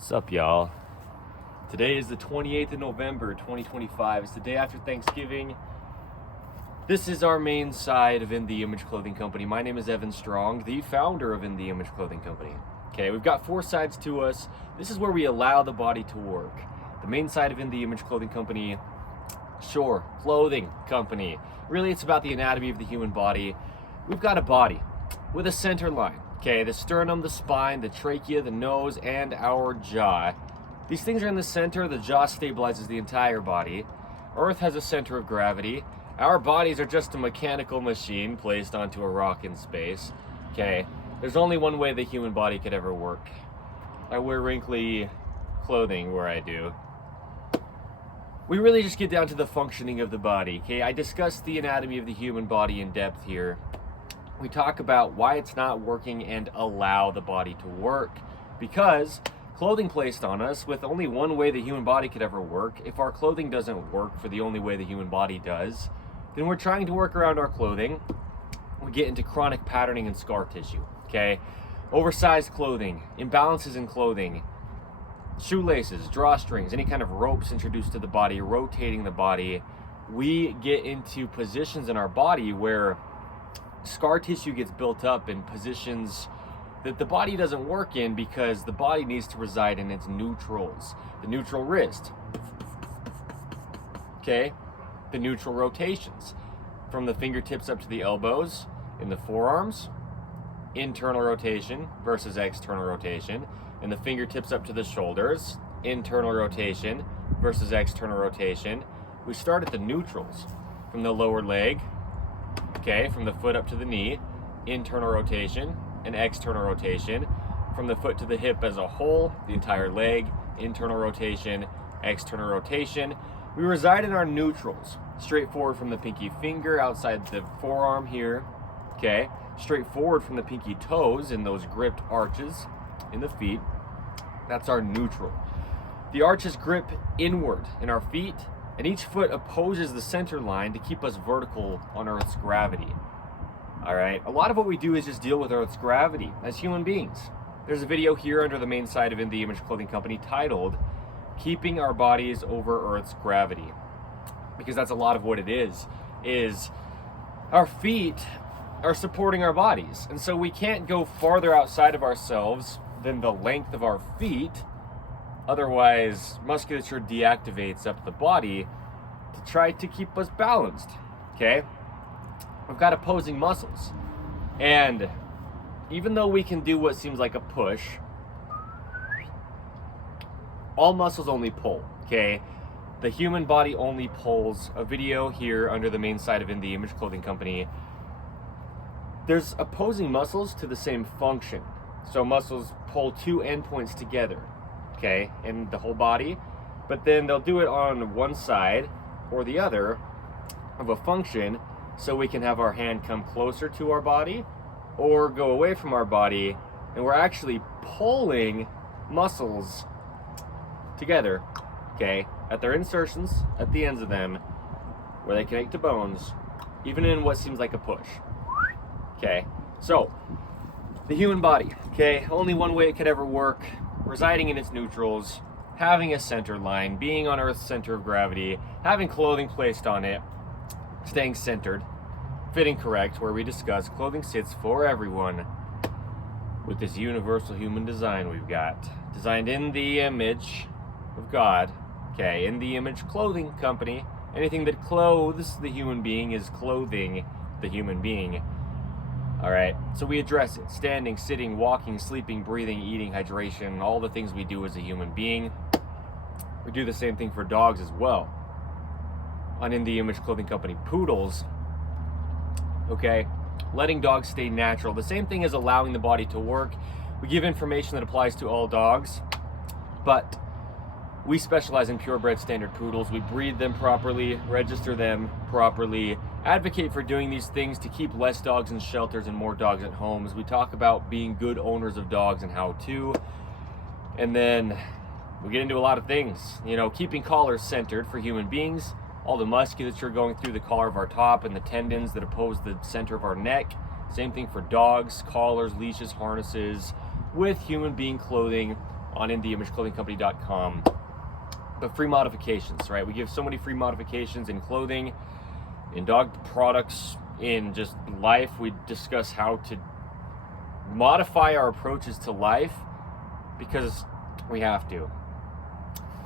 What's up, y'all? Today is the 28th of November, 2025. It's the day after Thanksgiving. This is our main side of In The Image Clothing Company. My name is Evan Strong, the founder of In The Image Clothing Company. Okay, we've got four sides to us. This is where we allow the body to work. The main side of In The Image Clothing Company, sure, clothing company. Really, it's about the anatomy of the human body. We've got a body with a center line. Okay, the sternum, the spine, the trachea, the nose, and our jaw. These things are in the center. The jaw stabilizes the entire body. Earth has a center of gravity. Our bodies are just a mechanical machine placed onto a rock in space. Okay, there's only one way the human body could ever work. I wear wrinkly clothing where I do. We really just get down to the functioning of the body. Okay, I discussed the anatomy of the human body in depth here. We talk about why it's not working and allow the body to work. Because clothing placed on us with only one way the human body could ever work, if our clothing doesn't work for the only way the human body does, then we're trying to work around our clothing. We get into chronic patterning and scar tissue, okay? Oversized clothing, imbalances in clothing, shoelaces, drawstrings, any kind of ropes introduced to the body, rotating the body. We get into positions in our body where scar tissue gets built up in positions that the body doesn't work in because the body needs to reside in its neutrals. The neutral wrist, okay? The neutral rotations from the fingertips up to the elbows in the forearms, internal rotation versus external rotation, and the fingertips up to the shoulders, internal rotation versus external rotation. We start at the neutrals from the lower leg, okay, from the foot up to the knee, internal rotation and external rotation. From the foot to the hip as a whole, the entire leg, internal rotation, external rotation. We reside in our neutrals, straightforward from the pinky finger outside the forearm here, okay, straightforward from the pinky toes in those gripped arches in the feet. That's our neutral. The arches grip inward in our feet, and each foot opposes the center line to keep us vertical on Earth's gravity. All right, a lot of what we do is just deal with Earth's gravity as human beings. There's a video here under the main side of In The Image Clothing Company titled, Keeping Our Bodies Over Earth's Gravity. Because that's a lot of what it is our feet are supporting our bodies. And so we can't go farther outside of ourselves than the length of our feet. Otherwise, musculature deactivates up the body to try to keep us balanced, okay? We've got opposing muscles. And even though we can do what seems like a push, all muscles only pull, okay? The human body only pulls. A video here under the main side of In The Image Clothing Company. There's opposing muscles to the same function. So muscles pull two endpoints together, okay, in the whole body, but then they'll do it on one side or the other of a function so we can have our hand come closer to our body or go away from our body, and we're actually pulling muscles together, okay, at their insertions, at the ends of them, where they connect to bones, even in what seems like a push, okay? So, the human body, okay, only one way it could ever work, residing in its neutrals, having a center line, being on Earth's center of gravity, having clothing placed on it, staying centered, fitting correct, where we discuss clothing sits for everyone with this universal human design we've got. Designed in the image of God, okay, In The Image Clothing Company. Anything that clothes the human being is clothing the human being. All right, so we address it. Standing, sitting, walking, sleeping, breathing, eating, hydration, all the things we do as a human being. We do the same thing for dogs as well. On In The Image Clothing Company, poodles, okay, letting dogs stay natural. The same thing as allowing the body to work. We give information that applies to all dogs, but we specialize in purebred standard poodles. We breed them properly, register them properly, advocate for doing these things to keep less dogs in shelters and more dogs at homes. We talk about being good owners of dogs and how to. And then we get into a lot of things. You know, keeping collars centered for human beings, all the musculature going through the collar of our top and the tendons that oppose the center of our neck. Same thing for dogs, collars, leashes, harnesses, with human being clothing on InTheImageClothingCompany.com. But free modifications, right? We give so many free modifications in clothing, in dog products, in just life. We discuss how to modify our approaches to life because we have to,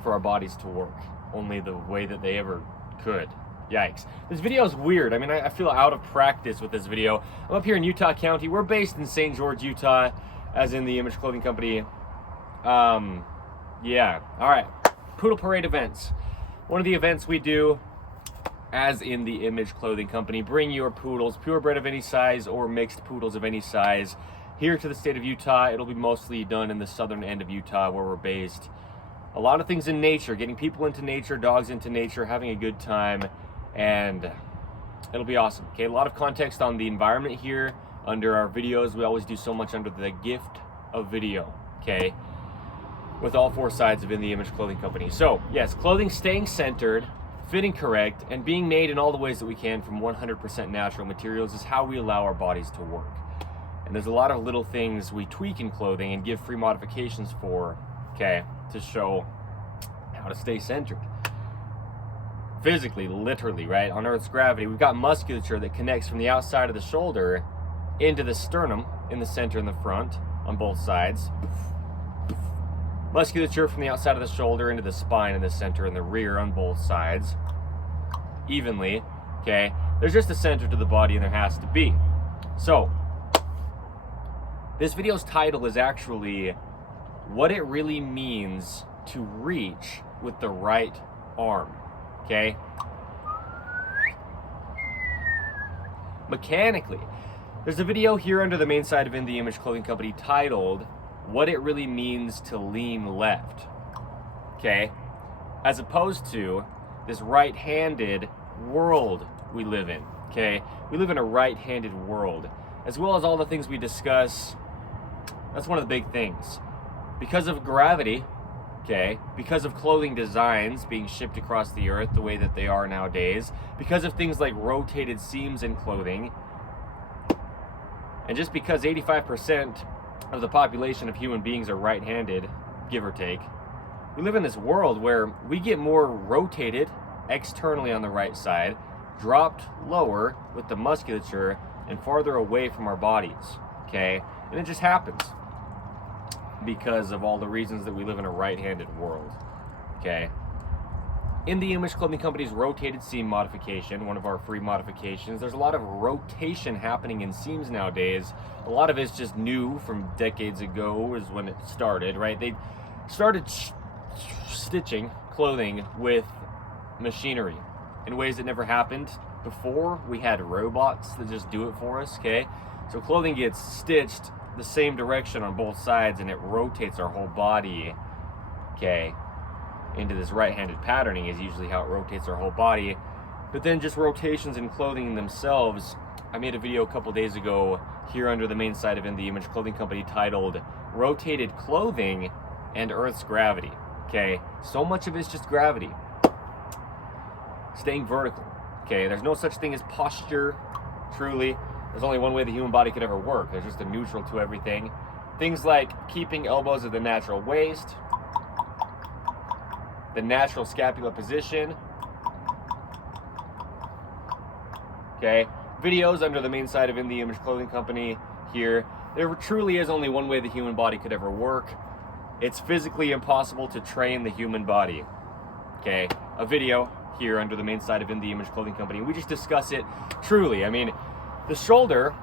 for our bodies to work only the way that they ever could. Yikes. This video is weird. I mean, I feel out of practice with this video. I'm up here in Utah County. We're based in St. George, Utah, as in the Image Clothing Company. Yeah. All right. Poodle Parade events. One of the events we do, as in the Image Clothing Company, bring your poodles, purebred of any size or mixed poodles of any size, here to the state of Utah. It'll be mostly done in the southern end of Utah where we're based. A lot of things in nature, getting people into nature, dogs into nature, having a good time, and it'll be awesome. Okay, a lot of context on the environment here under our videos. We always do so much under the gift of video, okay, with all four sides of In the Image Clothing Company. So yes, clothing staying centered, fitting correct, and being made in all the ways that we can from 100% natural materials is how we allow our bodies to work. And there's a lot of little things we tweak in clothing and give free modifications for, okay, to show how to stay centered. Physically, literally, right? On Earth's gravity, we've got musculature that connects from the outside of the shoulder into the sternum in the center and the front on both sides. Musculature from the outside of the shoulder into the spine in the center and the rear on both sides. Evenly, okay? There's just a center to the body, and there has to be. So, this video's title is actually what it really means to reach with the right arm, okay? Mechanically, there's a video here under the main side of In the Image Clothing Company titled what it really means to lean left, okay? As opposed to this right-handed world we live in, okay? We live in a right-handed world, as well as all the things we discuss. That's one of the big things. Because of gravity, okay, because of clothing designs being shipped across the earth the way that they are nowadays, because of things like rotated seams in clothing, and just because 85% of the population of human beings are right-handed, give or take, we live in this world where we get more rotated externally on the right side, dropped lower with the musculature, and farther away from our bodies, okay? And it just happens because of all the reasons that we live in a right-handed world, okay? In the Image Clothing Company's rotated seam modification, one of our free modifications, there's a lot of rotation happening in seams nowadays. A lot of it's just new from decades ago is when it started, right? They started stitching clothing with machinery in ways that never happened before. We had robots that just do it for us, okay? So clothing gets stitched the same direction on both sides, and it rotates our whole body, okay, into this right-handed patterning is usually how it rotates our whole body. But then just rotations in clothing themselves. I made a video a couple days ago here under the main side of In the Image Clothing Company titled Rotated Clothing and Earth's Gravity, okay? So much of it's just gravity. Staying vertical, okay? There's no such thing as posture, truly. There's only one way the human body could ever work. There's just a neutral to everything. Things like keeping elbows at the natural waist, the natural scapula position. Okay, videos under the main side of In the Image Clothing Company here. There truly is only one way the human body could ever work. It's physically impossible to train the human body. Okay, a video here under the main side of In the Image Clothing Company. We just discuss it truly. I mean, the shoulder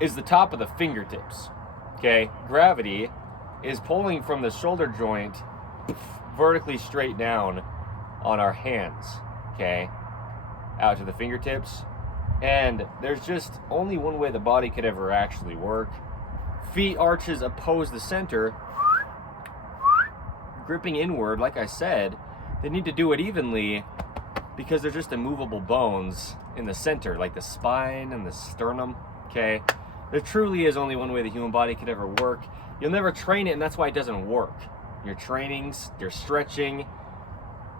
is the top of the fingertips, okay? Gravity is pulling from the shoulder joint vertically straight down on our hands, okay? Out to the fingertips. And there's just only one way the body could ever actually work. Feet arches oppose the center, gripping inward, like I said. They need to do it evenly because they're just immovable bones in the center, like the spine and the sternum, okay? There truly is only one way the human body could ever work. You'll never train it, and that's why it doesn't work. Your trainings, your stretching,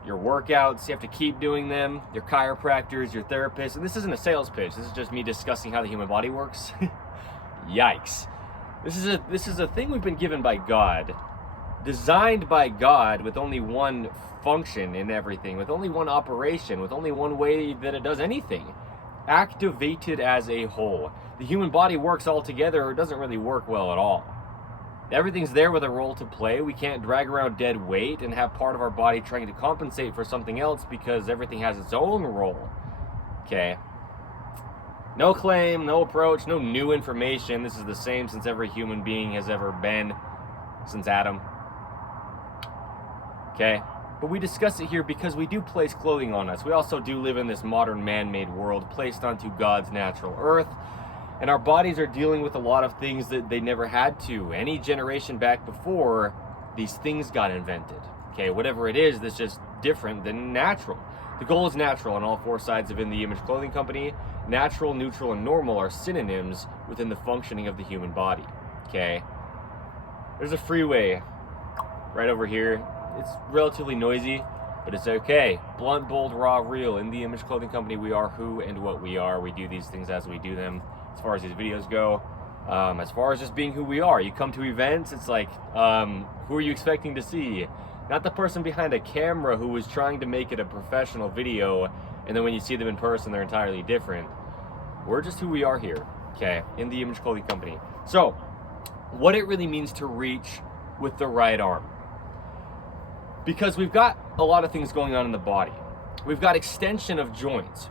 your workouts, you have to keep doing them, your chiropractors, your therapists, and this isn't a sales pitch, this is just me discussing how the human body works. Yikes. This is a thing we've been given by God designed by God with only one function in everything, with only one operation, with only one way that it does anything. Activated as a whole. The human body works all together, or it doesn't really work well at all. Everything's there with a role to play. We can't drag around dead weight and have part of our body trying to compensate for something else because everything has its own role. Okay. No claim, no approach, no new information. This is the same since every human being has ever been, since Adam. Okay. But we discuss it here because we do place clothing on us. We also do live in this modern man-made world placed onto God's natural earth. And our bodies are dealing with a lot of things that they never had to. Any generation back before, these things got invented. Okay, whatever it is that's just different than natural. The goal is natural on all four sides of In the Image Clothing Company. Natural, neutral, and normal are synonyms within the functioning of the human body. Okay, there's a freeway right over here. It's relatively noisy, but it's okay. Blunt, bold, raw, real. In the Image Clothing Company, we are who and what we are. We do these things as we do them. As far as these videos go, as far as just being who we are, you come to events, it's like, who are you expecting to see? Not the person behind a camera who was trying to make it a professional video, and then when you see them in person, they're entirely different. We're just who we are here, okay, in the Image Clothing Company. So, what it really means to reach with the right arm. Because we've got a lot of things going on in the body. We've got extension of joints,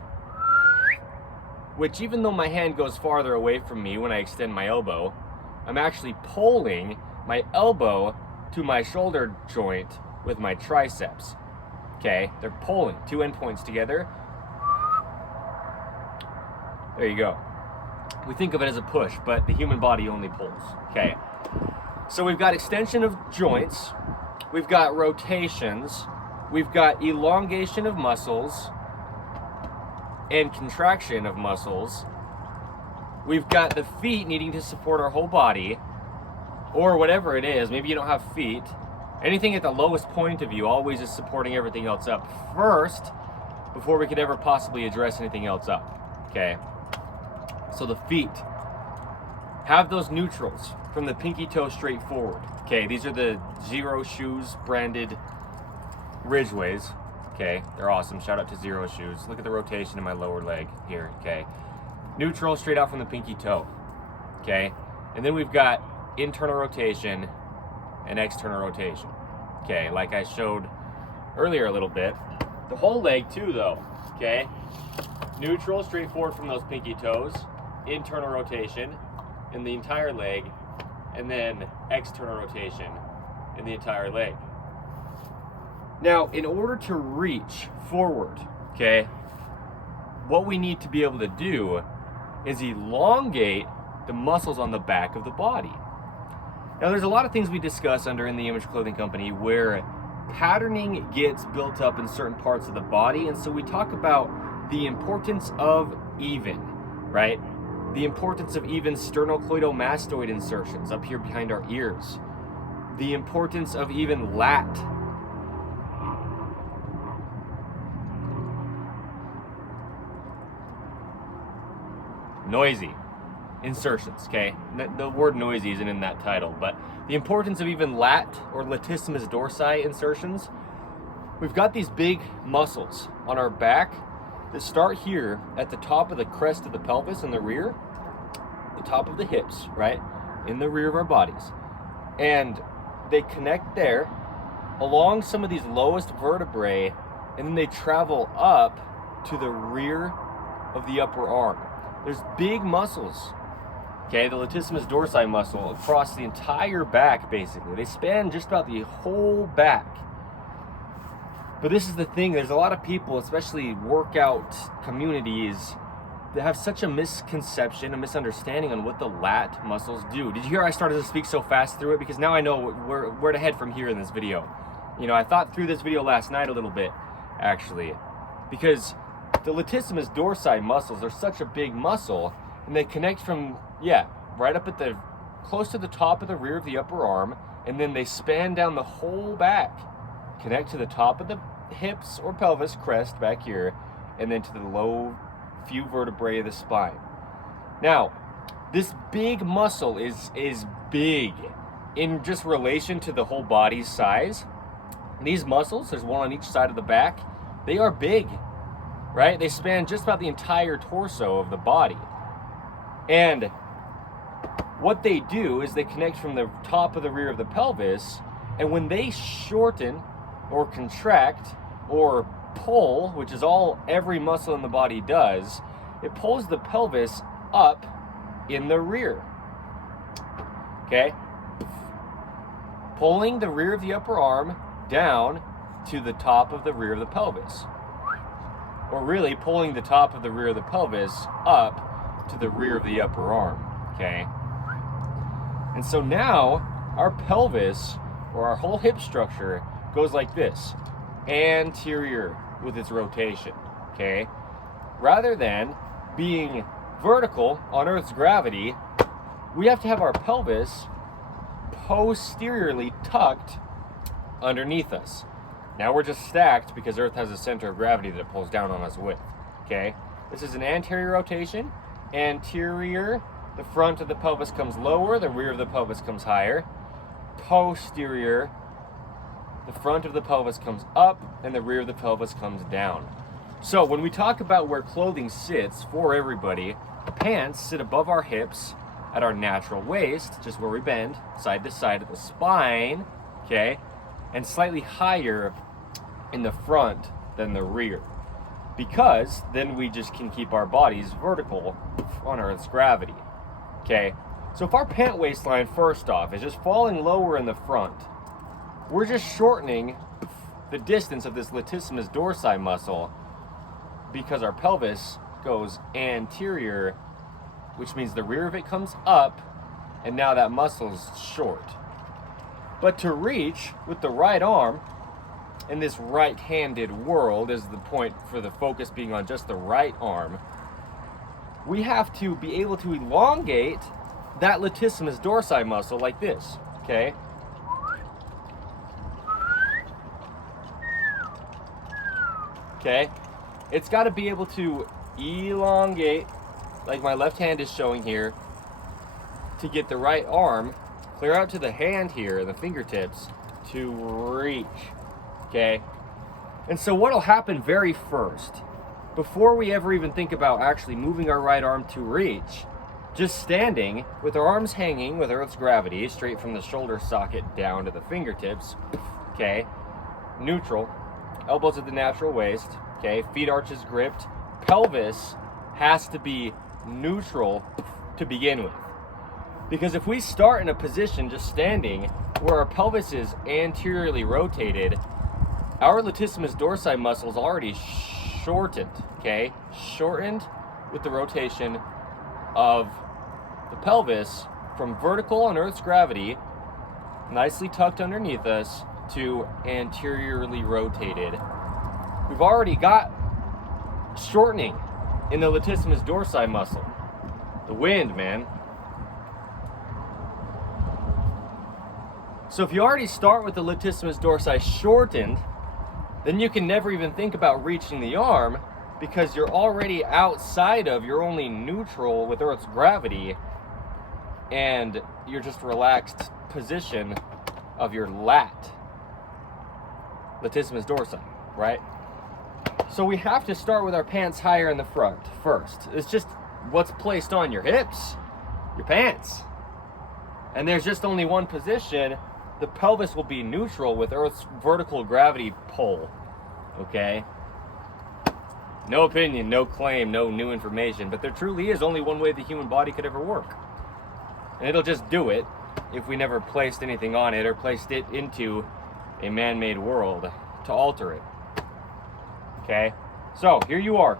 which even though my hand goes farther away from me when I extend my elbow, I'm actually pulling my elbow to my shoulder joint with my triceps. Okay, they're pulling two endpoints together. There you go. We think of it as a push, but the human body only pulls. Okay, so we've got extension of joints, we've got rotations, we've got elongation of muscles, and contraction of muscles. We've got the feet needing to support our whole body, or whatever it is. Maybe you don't have feet. Anything at the lowest point of you always is supporting everything else up first before we could ever possibly address anything else up. Okay, so the feet have those neutrals from the pinky toe straight forward. Okay, these are the Zero Shoes branded Ridgeways. Okay, they're awesome. Shout out to Zero Shoes. Look at the rotation in my lower leg here. Okay, neutral straight out from the pinky toe. Okay, and then we've got internal rotation and external rotation. Okay, like I showed earlier a little bit. The whole leg too, though. Okay, neutral straight forward from those pinky toes, internal rotation in the entire leg, and then external rotation in the entire leg. Now, in order to reach forward, okay, what we need to be able to do is elongate the muscles on the back of the body. Now, there's a lot of things we discuss under In the Image Clothing Company where patterning gets built up in certain parts of the body, and so we talk about the importance of even, right? The importance of even sternocleidomastoid insertions up here behind our ears. The importance of even lat. Noisy insertions, okay? The word noisy isn't in that title, but the importance of even lat or latissimus dorsi insertions. We've got these big muscles on our back that start here at the top of the crest of the pelvis in the rear, the top of the hips, right? In the rear of our bodies. And they connect there along some of these lowest vertebrae, and then they travel up to the rear of the upper arm. There's big muscles, okay, the latissimus dorsi muscle across the entire back, basically. They span just about the whole back. But this is the thing, there's a lot of people, especially workout communities, that have such a misconception, a misunderstanding on what the lat muscles do. Did you hear I started to speak so fast through it? Because now I know where to head from here in this video. You know, I thought through this video last night a little bit, actually, because the latissimus dorsi muscles are such a big muscle, and they connect from, right up at the, close to the top of the rear of the upper arm, and then they span down the whole back, connect to the top of the hips or pelvis crest back here, and then to the low few vertebrae of the spine. Now, this big muscle is big. in just relation to the whole body's size, these muscles, there's one on each side of the back, they are big, right? They span just about the entire torso of the body. And what they do is they connect from the top of the rear of the pelvis, and when they shorten or contract or pull, which is all every muscle in the body does, it pulls the pelvis up in the rear. Okay? Pulling the rear of the upper arm down to the top of the rear of the pelvis. Or really pulling the top of the rear of the pelvis up to the rear of the upper arm. Okay? And so now our pelvis, or our whole hip structure, goes like this. Anterior with its rotation. Okay? Rather than being vertical on Earth's gravity, we have to have our pelvis posteriorly tucked underneath us. Now we're just stacked because Earth has a center of gravity that it pulls down on us with. Okay? This is an anterior rotation. Anterior, the front of the pelvis comes lower, the rear of the pelvis comes higher. Posterior, the front of the pelvis comes up and the rear of the pelvis comes down. So when we talk about where clothing sits for everybody, pants sit above our hips at our natural waist, just where we bend side to side at the spine, okay, and slightly higher in the front than the rear, because then we just can keep our bodies vertical on Earth's gravity. Okay, so if our pant waistline, first off, is just falling lower in the front, we're just shortening the distance of this latissimus dorsi muscle because our pelvis goes anterior, which means the rear of it comes up, and now that muscle's short. But to reach with the right arm, in this right-handed world, is the point for the focus being on just the right arm, we have to be able to elongate that latissimus dorsi muscle like this, okay? Okay? It's got to be able to elongate, like my left hand is showing here, to get the right arm clear out to the hand here, the fingertips, to reach. Okay? And so what'll happen very first, before we ever even think about actually moving our right arm to reach, just standing with our arms hanging with Earth's gravity straight from the shoulder socket down to the fingertips, okay, neutral, elbows at the natural waist, okay, feet arches gripped, pelvis has to be neutral to begin with. Because if we start in a position just standing where our pelvis is anteriorly rotated, our latissimus dorsi muscle is already shortened, okay? Shortened with the rotation of the pelvis from vertical on Earth's gravity, nicely tucked underneath us, to anteriorly rotated. We've already got shortening in the latissimus dorsi muscle. The wind, man. So if you already start with the latissimus dorsi shortened, then you can never even think about reaching the arm because you're already outside of, you're only neutral with Earth's gravity, and you're just relaxed position of your lat, latissimus dorsi, right? So we have to start with our pants higher in the front first. It's just what's placed on your hips, your pants. And there's just only one position. The pelvis will be neutral with Earth's vertical gravity pull, okay? No opinion, no claim, no new information, but there truly is only one way the human body could ever work. And it'll just do it if we never placed anything on it or placed it into a man-made world to alter it. Okay? So, here you are,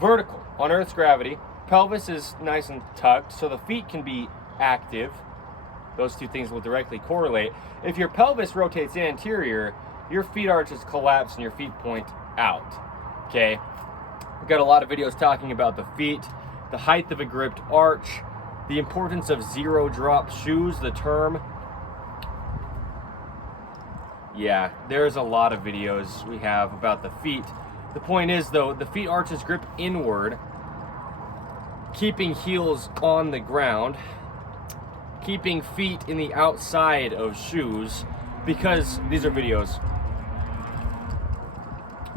vertical on Earth's gravity. Pelvis is nice and tucked, so the feet can be active. Those two things will directly correlate. If your pelvis rotates anterior, your feet arches collapse and your feet point out. Okay? We've got a lot of videos talking about the feet, the height of a gripped arch, the importance of zero drop shoes, the term. Yeah, there's a lot of videos we have about the feet. The point is, though, the feet arches grip inward, keeping heels on the ground, keeping feet in the outside of shoes, because these are videos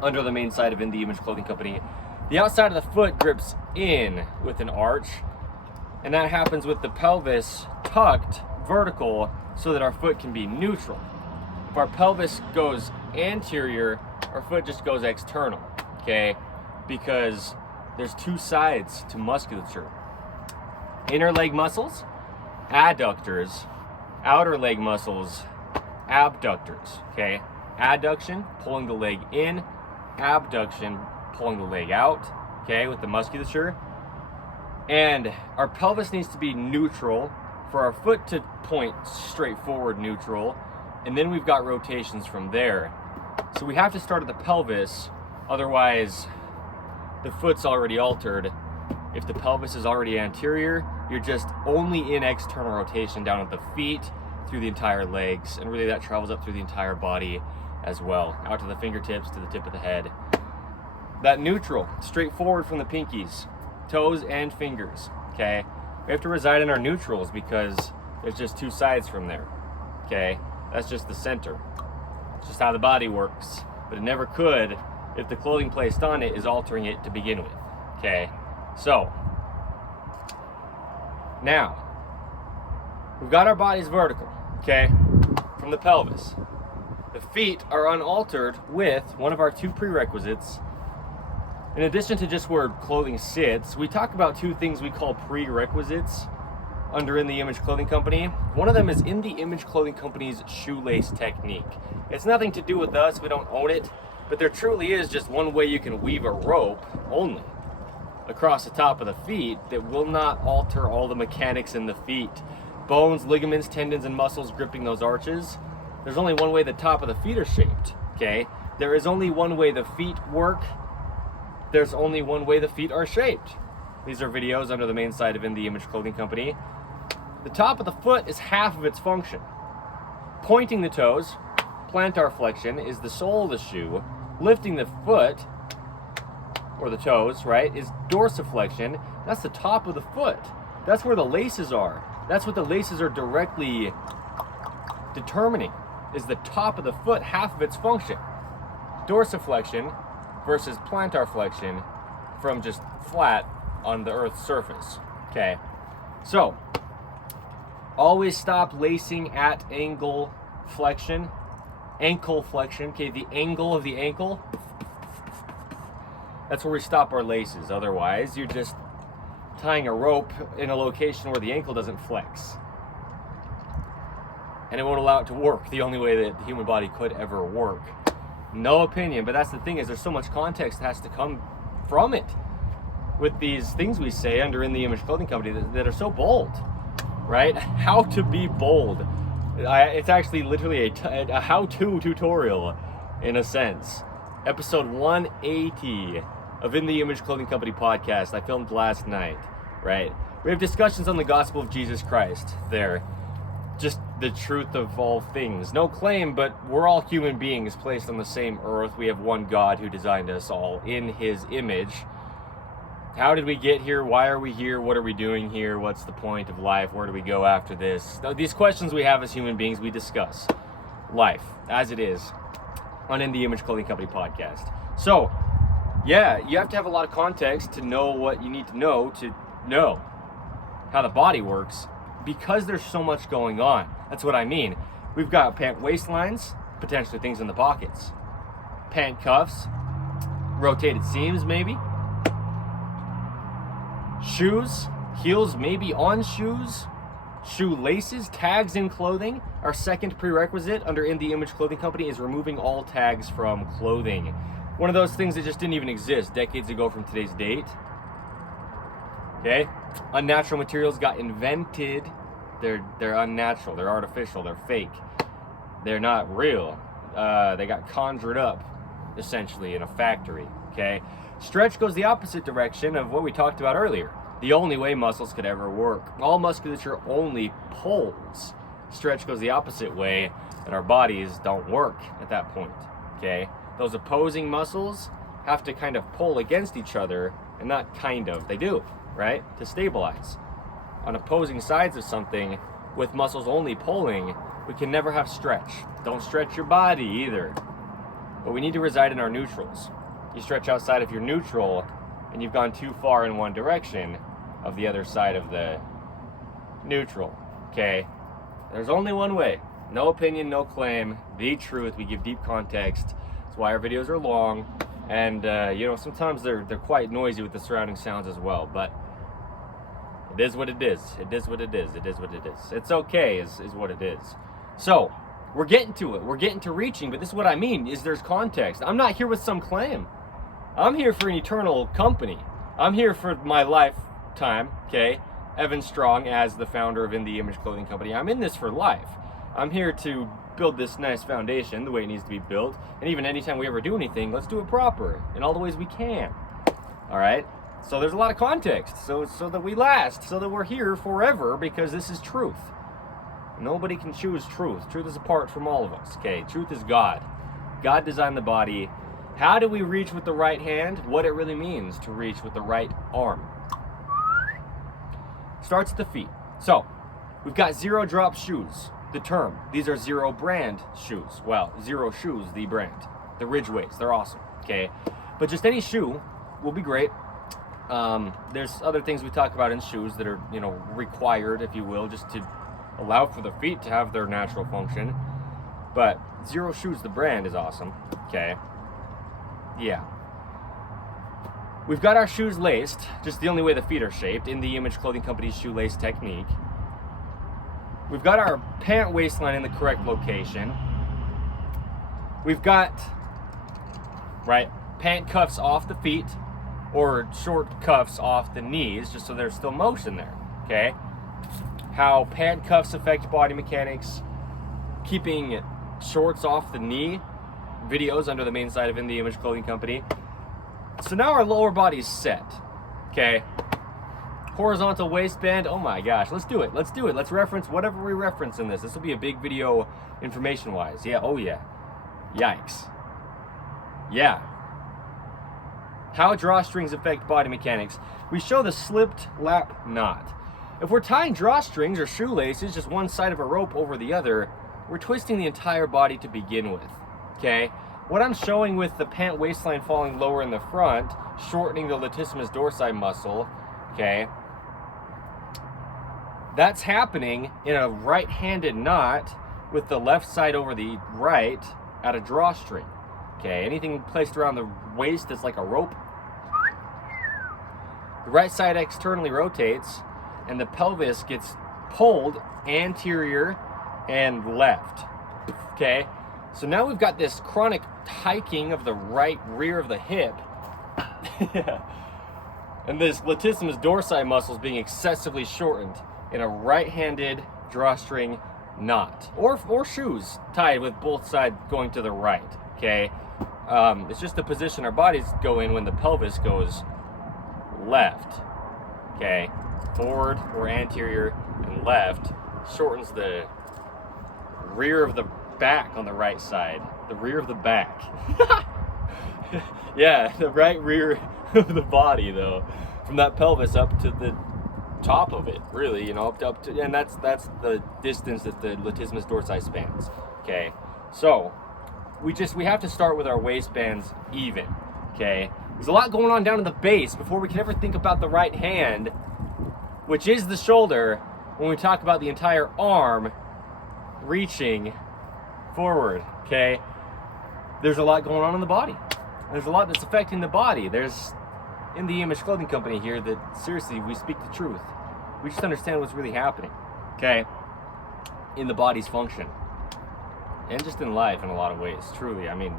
under the main side of In The Image Clothing Company. The outside of the foot grips in with an arch, and that happens with the pelvis tucked vertical so that our foot can be neutral. If our pelvis goes anterior, our foot just goes external, okay? Because there's two sides to musculature. Inner leg muscles, adductors. Outer leg muscles, abductors, okay? Adduction, pulling the leg in. Abduction, pulling the leg out, okay, with the musculature. And our pelvis needs to be neutral for our foot to point straight forward neutral, and then we've got rotations from there. So we have to start at the pelvis, otherwise the foot's already altered. If the pelvis is already anterior, you're just only in external rotation down at the feet through the entire legs, and really that travels up through the entire body as well, out to the fingertips, to the tip of the head. That neutral, straight forward from the pinkies, toes and fingers, okay? We have to reside in our neutrals because there's just two sides from there, okay? That's just the center. It's just how the body works, but it never could if the clothing placed on it is altering it to begin with, okay? So, now, we've got our bodies vertical, okay, from the pelvis. The feet are unaltered with one of our two prerequisites. In addition to just where clothing sits, we talk about two things we call prerequisites under In The Image Clothing Company. One of them is In The Image Clothing Company's shoelace technique. It's nothing to do with us, we don't own it, but there truly is just one way you can weave a rope only across the top of the feet that will not alter all the mechanics in the feet. Bones, ligaments, tendons, and muscles gripping those arches. There's only one way the top of the feet are shaped, okay? There is only one way the feet work. There's only one way the feet are shaped. These are videos under the main side of In The Image Clothing Company. The top of the foot is half of its function. Pointing the toes, plantar flexion, is the sole of the shoe. Lifting the foot, or the toes, right, is dorsiflexion. That's the top of the foot. That's where the laces are. That's what the laces are directly determining, is the top of the foot, half of its function. Dorsiflexion versus plantar flexion from just flat on the earth's surface, okay? So, always stop lacing at ankle flexion, okay, the angle of the ankle. That's where we stop our laces. Otherwise, you're just tying a rope in a location where the ankle doesn't flex. And it won't allow it to work the only way that the human body could ever work. No opinion, but that's the thing, is there's so much context that has to come from it with these things we say under In The Image Clothing Company that are so bold, right? How to be bold. It's actually literally a how-to tutorial in a sense. Episode 180 of In The Image Clothing Company podcast I filmed last night, right? We have discussions on the gospel of Jesus Christ there. Just the truth of all things. No claim, but we're all human beings placed on the same earth. We have one God who designed us all in his image. How did we get here? Why are we here? What are we doing here? What's the point of life? Where do we go after this? These questions we have as human beings, we discuss life as it is on In The Image Clothing Company podcast. So, yeah, you have to have a lot of context to know what you need to know how the body works, because there's so much going on. That's what I mean. We've got pant waistlines, potentially things in the pockets, pant cuffs, rotated seams maybe, shoes, heels maybe on shoes, shoe laces, tags in clothing. Our second prerequisite under In The Image Clothing Company is removing all tags from clothing. One of those things that just didn't even exist decades ago from today's date. Okay? Unnatural materials got invented. They're unnatural, they're artificial, they're fake. They're not real. They got conjured up, essentially, in a factory, okay? Stretch goes the opposite direction of what we talked about earlier. The only way muscles could ever work. All musculature only pulls. Stretch goes the opposite way, and our bodies don't work at that point, okay? Those opposing muscles have to kind of pull against each other, and not kind of, they do, right? To stabilize. On opposing sides of something, with muscles only pulling, we can never have stretch. Don't stretch your body either. But we need to reside in our neutrals. You stretch outside of your neutral, and you've gone too far in one direction of the other side of the neutral. Okay? There's only one way. No opinion, no claim. The truth. We give deep context. That's why our videos are long. And, sometimes they're quite noisy with the surrounding sounds as well. But it is what it is. It is what it is. It is what it is. It's okay is what it is. So, we're getting to it. We're getting to reaching. But this is what I mean, is there's context. I'm not here with some claim. I'm here for an eternal company. I'm here for my lifetime, okay? Evan Strong, as the founder of In the Image Clothing Company. I'm in this for life. I'm here to build this nice foundation the way it needs to be built. And even anytime we ever do anything, let's do it proper in all the ways we can. All right? So there's a lot of context, so that we last, so that we're here forever, because this is truth. Nobody can choose truth. Truth is apart from all of us, okay? Truth is God. God designed the body. How do we reach with the right hand? What it really means to reach with the right arm. Starts at the feet. So, we've got zero drop shoes, the term. These are zero brand shoes. Well, Zero Shoes, the brand. The Ridgeways, they're awesome, okay? But just any shoe will be great. There's other things we talk about in shoes that are, required, if you will, just to allow for the feet to have their natural function. But Zero Shoes, the brand, is awesome, okay? Yeah. We've got our shoes laced, just the only way the feet are shaped, in the Image Clothing Company's shoelace technique. We've got our pant waistline in the correct location. We've got, pant cuffs off the feet, or short cuffs off the knees, just so there's still motion there, okay? How pant cuffs affect body mechanics, keeping shorts off the knee, videos under the main side of In the Image Clothing Company. So now our lower body's set, okay? Horizontal waistband, oh my gosh, let's do it. Let's reference whatever we reference in this. This will be a big video information-wise. Yeah, oh yeah. Yikes. Yeah. How drawstrings affect body mechanics. We show the slipped lap knot. If we're tying drawstrings or shoelaces, just one side of a rope over the other, we're twisting the entire body to begin with, okay? What I'm showing with the pant waistline falling lower in the front, shortening the latissimus dorsi muscle, okay? That's happening in a right-handed knot with the left side over the right at a drawstring, okay? Anything placed around the waist that's like a rope. The right side externally rotates, and the pelvis gets pulled anterior and left, okay? So now we've got this chronic hiking of the right rear of the hip and this latissimus dorsi muscles being excessively shortened in a right-handed drawstring knot, or shoes tied with both sides going to the right, okay? It's just the position our bodies go in when the pelvis goes left, okay? Forward or anterior and left shortens the rear of the back on the right side. The rear of the back. Yeah, the right rear of the body, though. From that pelvis up to the top of it, really, up to, and that's the distance that the latissimus dorsi spans, okay? So, we have to start with our waistbands even, okay? There's a lot going on down in the base before we can ever think about the right hand, which is the shoulder, when we talk about the entire arm reaching forward, okay? There's a lot going on in the body. There's a lot that's affecting the body. There's, In the Image Clothing Company here, that seriously, we speak the truth. We just understand what's really happening, okay? In the body's function. And just in life in a lot of ways, truly. I mean,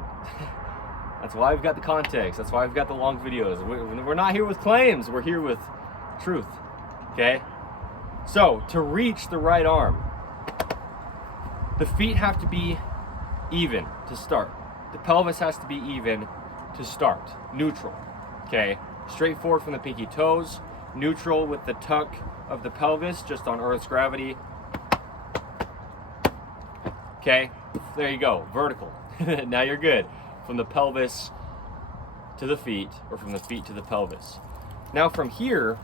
that's why we've got the context. That's why we've got the long videos. We're not here with claims. We're here with truth, okay? So, to reach the right arm, the feet have to be even to start. The pelvis has to be even to start. Neutral, okay? Straightforward from the pinky toes. Neutral with the tuck of the pelvis, just on Earth's gravity. Okay, there you go, vertical. Now you're good. From the pelvis to the feet, or from the feet to the pelvis. Now from here,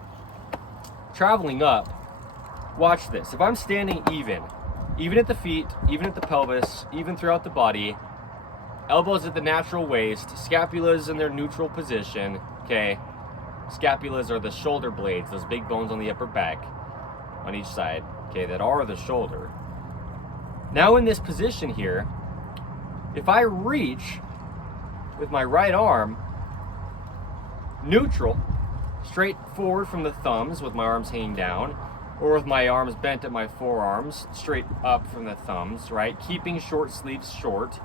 traveling up, watch this. If I'm standing even at the feet, even at the pelvis, even throughout the body, elbows at the natural waist, scapulas in their neutral position, okay? Scapulas are the shoulder blades, those big bones on the upper back on each side, okay, that are the shoulder. Now in this position here, if I reach with my right arm, neutral, straight forward from the thumbs with my arms hanging down, or with my arms bent at my forearms, straight up from the thumbs, right? Keeping short sleeves short.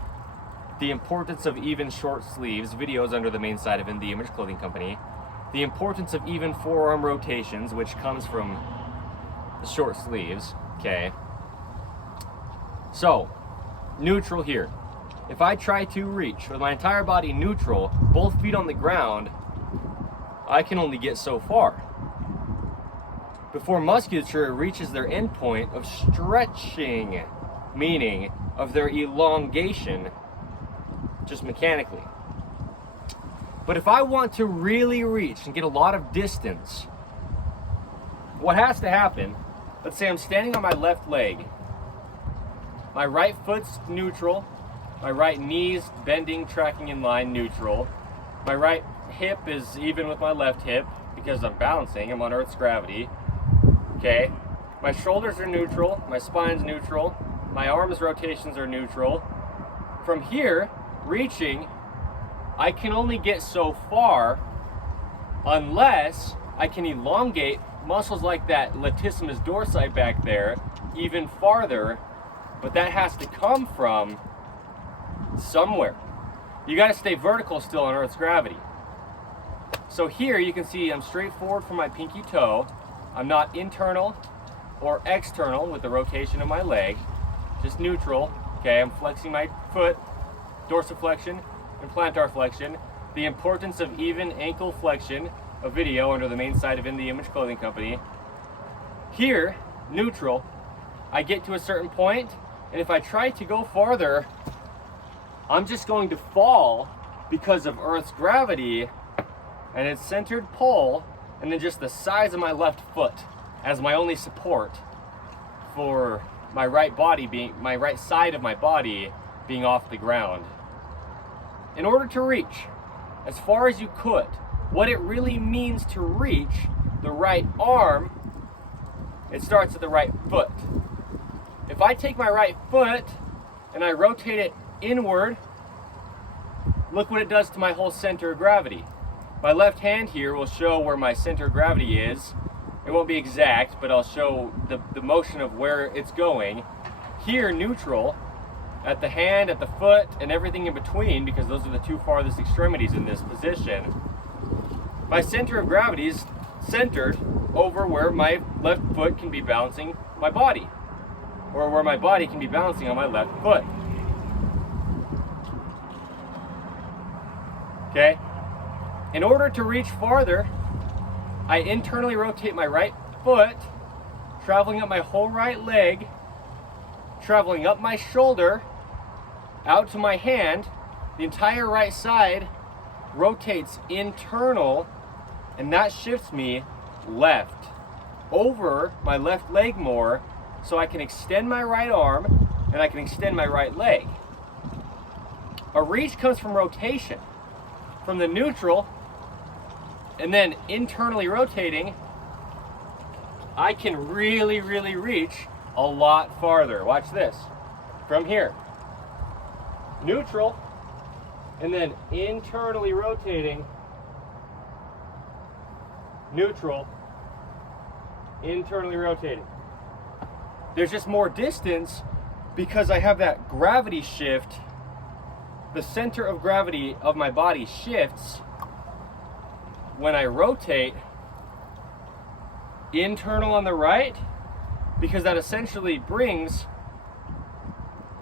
The importance of even short sleeves, videos under the main side of In The Image Clothing Company. The importance of even forearm rotations, which comes from the short sleeves, okay? So, neutral here. If I try to reach with my entire body neutral, both feet on the ground, I can only get so far before musculature reaches their end point of stretching, meaning of their elongation, just mechanically. But if I want to really reach and get a lot of distance, what has to happen, let's say I'm standing on my left leg, my right foot's neutral, my right knee's bending, tracking in line, neutral, my right hip is even with my left hip because I'm balancing, I'm on Earth's gravity, okay? My shoulders are neutral, my spine's neutral, my arms' rotations are neutral. From here, reaching, I can only get so far unless I can elongate muscles like that latissimus dorsi back there even farther, but that has to come from somewhere. You got to stay vertical still on Earth's gravity. So here you can see I'm straight forward from my pinky toe. I'm not internal or external with the rotation of my leg, just neutral. Okay, I'm flexing my foot, dorsiflexion and plantar flexion. The importance of even ankle flexion, a video under the main side of In The Image Clothing Company. Here, neutral, I get to a certain point, and if I try to go farther, I'm just going to fall because of Earth's gravity and its centered pull, and then just the size of my left foot as my only support for my right side of my body being off the ground. In order to reach as far as you could, what it really means to reach the right arm, it starts at the right foot. If I take my right foot and I rotate it inward, look what it does to my whole center of gravity. My left hand here will show where my center of gravity is. It won't be exact, but I'll show the motion of where it's going. Here, neutral, at the hand, at the foot, and everything in between, because those are the two farthest extremities in this position. My center of gravity is centered over where my left foot can be balancing my body, or where my body can be balancing on my left foot. Okay? In order to reach farther, I internally rotate my right foot, traveling up my whole right leg, traveling up my shoulder, out to my hand. The entire right side rotates internal, and that shifts me left, over my left leg more, so I can extend my right arm and I can extend my right leg. A reach comes from rotation, from the neutral, and then internally rotating, I can really reach a lot farther. Watch this. From here, neutral, and then internally rotating, neutral, internally rotating. There's just more distance because I have that gravity shift. The center of gravity of my body shifts when I rotate internal on the right, because that essentially brings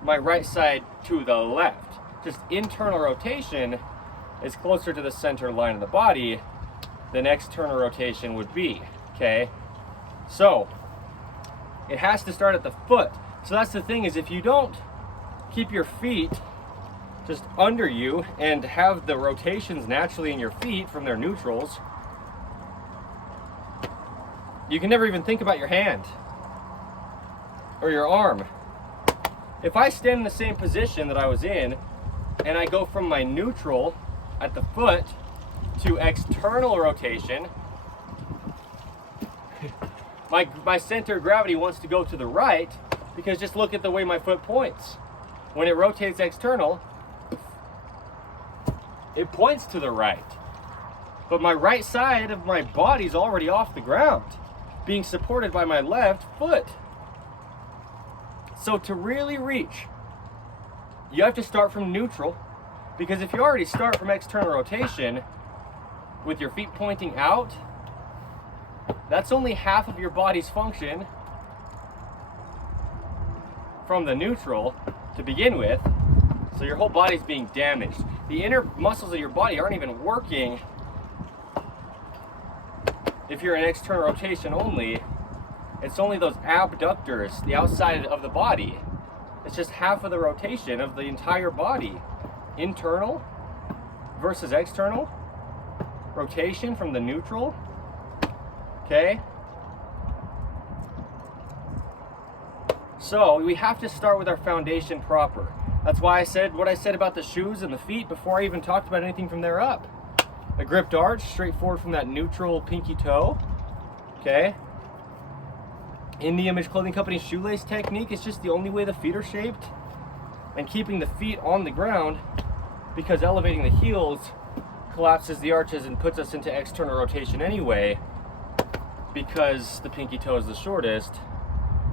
my right side to the left. Just internal rotation is closer to the center line of the body than external rotation would be, okay? So it has to start at the foot. So that's the thing, is if you don't keep your feet just under you and have the rotations naturally in your feet from their neutrals, you can never even think about your hand. or your arm. If I stand in the same position that I was in, and I go from my neutral at the foot to external rotation, my center of gravity wants to go to the right, because just look at the way my foot points. When it rotates external, it points to the right. But my right side of my body's already off the ground, being supported by my left foot. So to really reach, you have to start from neutral, because if you already start from external rotation with your feet pointing out, that's only half of your body's function from the neutral to begin with. So your whole body's being damaged. The inner muscles of your body aren't even working if you're in external rotation only. It's only those abductors, the outside of the body. It's just half of the rotation of the entire body. Internal versus external rotation from the neutral. Okay? So we have to start with our foundation proper. That's why I said what I said about the shoes and the feet before I even talked about anything from there up. A gripped arch, straight forward from that neutral pinky toe. Okay? In the Image Clothing Company shoelace technique, it's just the only way the feet are shaped. And keeping the feet on the ground, because elevating the heels collapses the arches and puts us into external rotation anyway, because the pinky toe is the shortest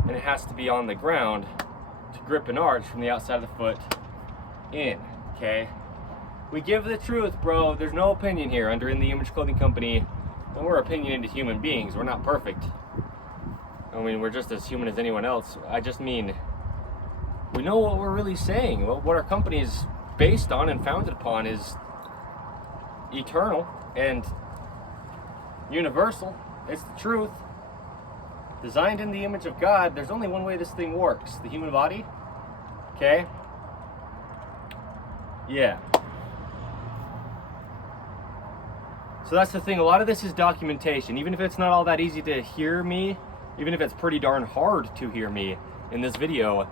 and it has to be on the ground to grip an arch from the outside of the foot in. Okay? We give the truth, bro. There's no opinion here under In the Image Clothing Company, and we're opinionated human beings. We're not perfect. I mean, we're just as human as anyone else. I just mean, we know what we're really saying. What our company is based on and founded upon is eternal and universal. It's the truth. Designed in the image of God. There's only one way this thing works. The human body. Okay? Yeah. So that's the thing. A lot of this is documentation. Even if it's not all that easy to hear me, even if it's pretty darn hard to hear me in this video,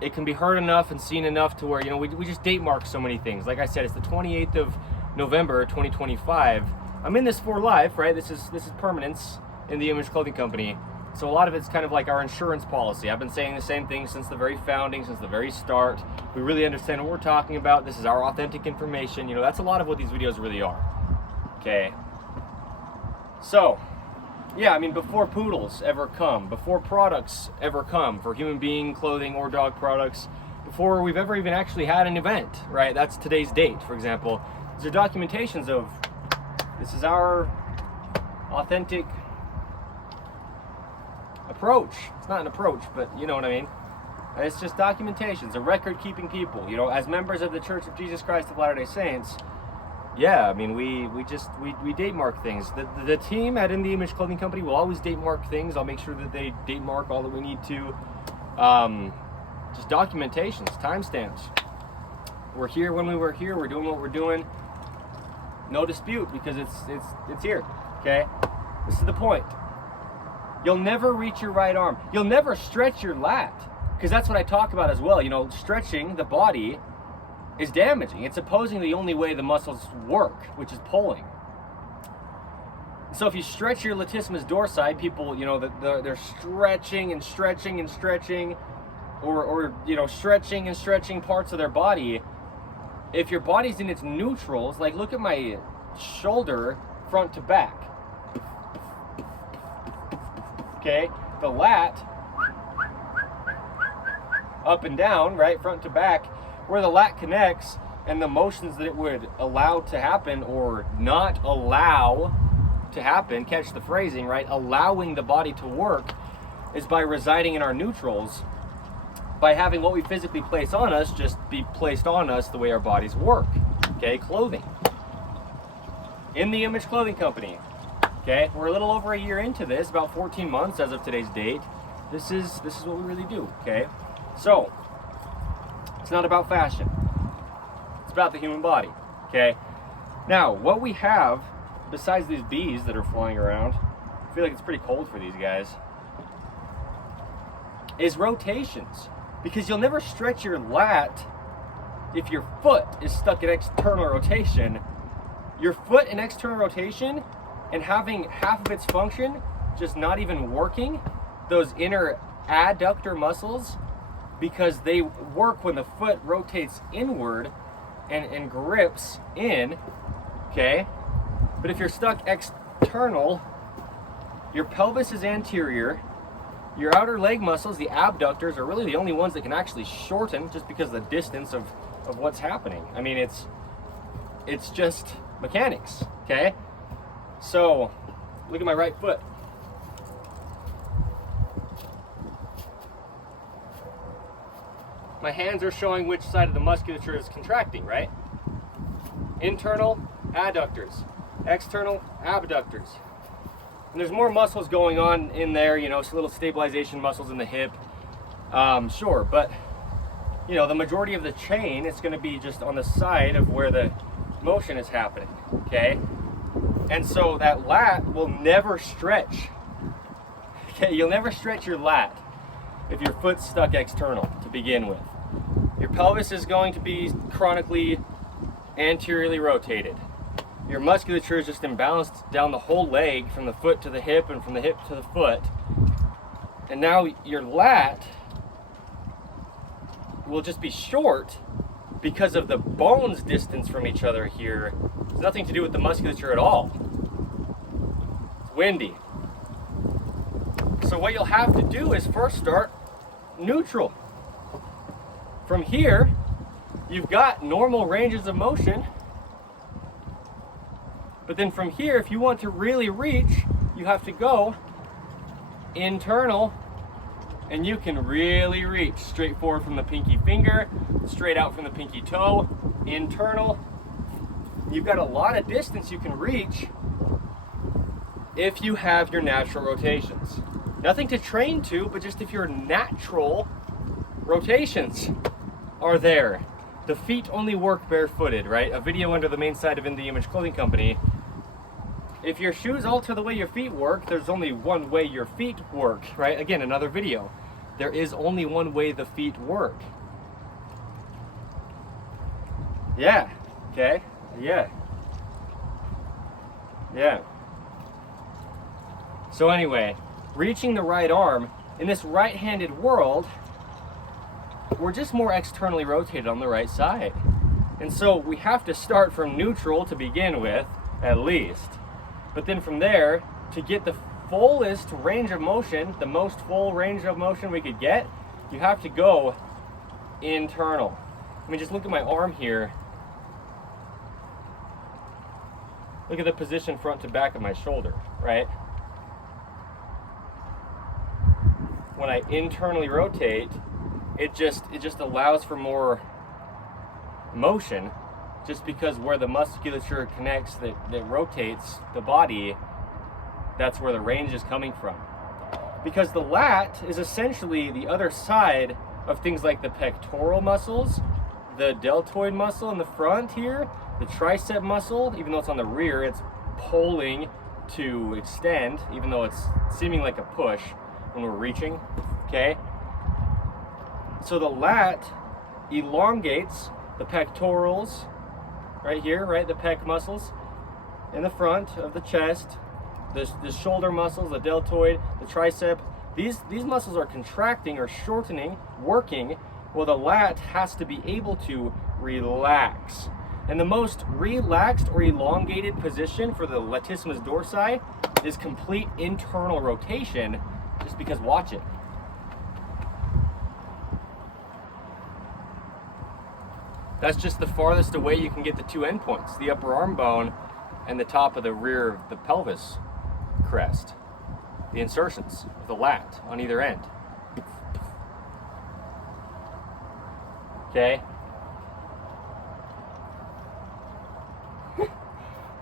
it can be heard enough and seen enough to where, you know, we just date mark so many things. Like I said, it's the 28th of November, 2025. I'm in this for life, right? This is permanence in the Image Clothing Company. So a lot of it's kind of like our insurance policy. I've been saying the same thing since the very founding, since the very start. We really understand what we're talking about. This is our authentic information. You know, that's a lot of what these videos really are. Okay. So, yeah, I mean, before poodles ever come, before products ever come for human being clothing or dog products, before we've ever even actually had an event, right? That's today's date, for example. These are documentations of, this is our authentic approach. It's not an approach, but you know what I mean. And it's just documentations, a record-keeping people. You know, as members of the Church of Jesus Christ of Latter-day Saints, yeah, I mean, we date mark things. The team at In the Image Clothing Company will always date mark things. I'll make sure that they date mark all that we need to. Just documentations, timestamps. We're here when we were here. We're doing what we're doing. No dispute, because it's here. Okay, this is the point. You'll never reach your right arm. You'll never stretch your lat, because that's what I talk about as well. You know, stretching the body is damaging. It's opposing the only way the muscles work, which is pulling. So if you stretch your latissimus dorsi, people, you know, they're stretching and stretching and stretching, or you know, stretching and stretching parts of their body. If your body's in its neutrals, like look at my shoulder front to back. Okay, the lat up and down, right, front to back, where the lat connects, and the motions that it would allow to happen or not allow to happen, catch the phrasing, right? Allowing the body to work is by residing in our neutrals, by having what we physically place on us just be placed on us the way our bodies work. Okay, clothing. In the Image Clothing Company. Okay, we're a little over a year into this, about 14 months as of today's date. This is what we really do, okay? So, it's not about fashion. It's about the human body, okay? Now, what we have, besides these bees that are flying around, I feel like it's pretty cold for these guys, is rotations, because you'll never stretch your lat if your foot is stuck in external rotation. Your foot in external rotation and having half of its function just not even working, those inner adductor muscles, because they work when the foot rotates inward and grips in, okay? But if you're stuck external, your pelvis is anterior, your outer leg muscles, the abductors, are really the only ones that can actually shorten just because of the distance of what's happening. I mean, it's just mechanics, okay? So, look at my right foot. My hands are showing which side of the musculature is contracting, right? Internal adductors, external abductors. And there's more muscles going on in there, you know, so little stabilization muscles in the hip. Sure, but you know, the majority of the chain is going to be just on the side of where the motion is happening, okay? And so that lat will never stretch. Okay, you'll never stretch your lat if your foot's stuck external to begin with. Your pelvis is going to be chronically anteriorly rotated. Your musculature is just imbalanced down the whole leg, from the foot to the hip and from the hip to the foot. And now your lat will just be short because of the bones distance from each other here. It's nothing to do with the musculature at all. It's windy. So what you'll have to do is first start neutral. From here, you've got normal ranges of motion. But then from here, if you want to really reach, you have to go internal, and you can really reach straight forward from the pinky finger, straight out from the pinky toe, internal. You've got a lot of distance you can reach if you have your natural rotations. Nothing to train to, but just if your natural rotations are there. The feet only work barefooted, right? A video under the main site of In The Image Clothing Company. If your shoes alter the way your feet work, there's only one way your feet work, right? Again, another video. There is only one way the feet work. Yeah, okay, yeah. So anyway, reaching the right arm, in this right-handed world, we're just more externally rotated on the right side. And so we have to start from neutral to begin with, at least. But then from there, to get the fullest range of motion, the most full range of motion we could get, you have to go internal. I mean, just look at my arm here. Look at the position front to back of my shoulder, right? When I internally rotate, it just allows for more motion, just because where the musculature connects that rotates the body, that's where the range is coming from. Because the lat is essentially the other side of things like the pectoral muscles, the deltoid muscle in the front here, the tricep muscle, even though it's on the rear, it's pulling to extend, even though it's seeming like a push when we're reaching, okay? So the lat elongates the pectorals, right here, right? The pec muscles in the front of the chest, the shoulder muscles, the deltoid, the tricep. These muscles are contracting or shortening, working, while the lat has to be able to relax. And the most relaxed or elongated position for the latissimus dorsi is complete internal rotation, just because, watch it. That's just the farthest away you can get the two endpoints, the upper arm bone and the top of the rear of the pelvis crest, the insertions of the lat on either end. Okay?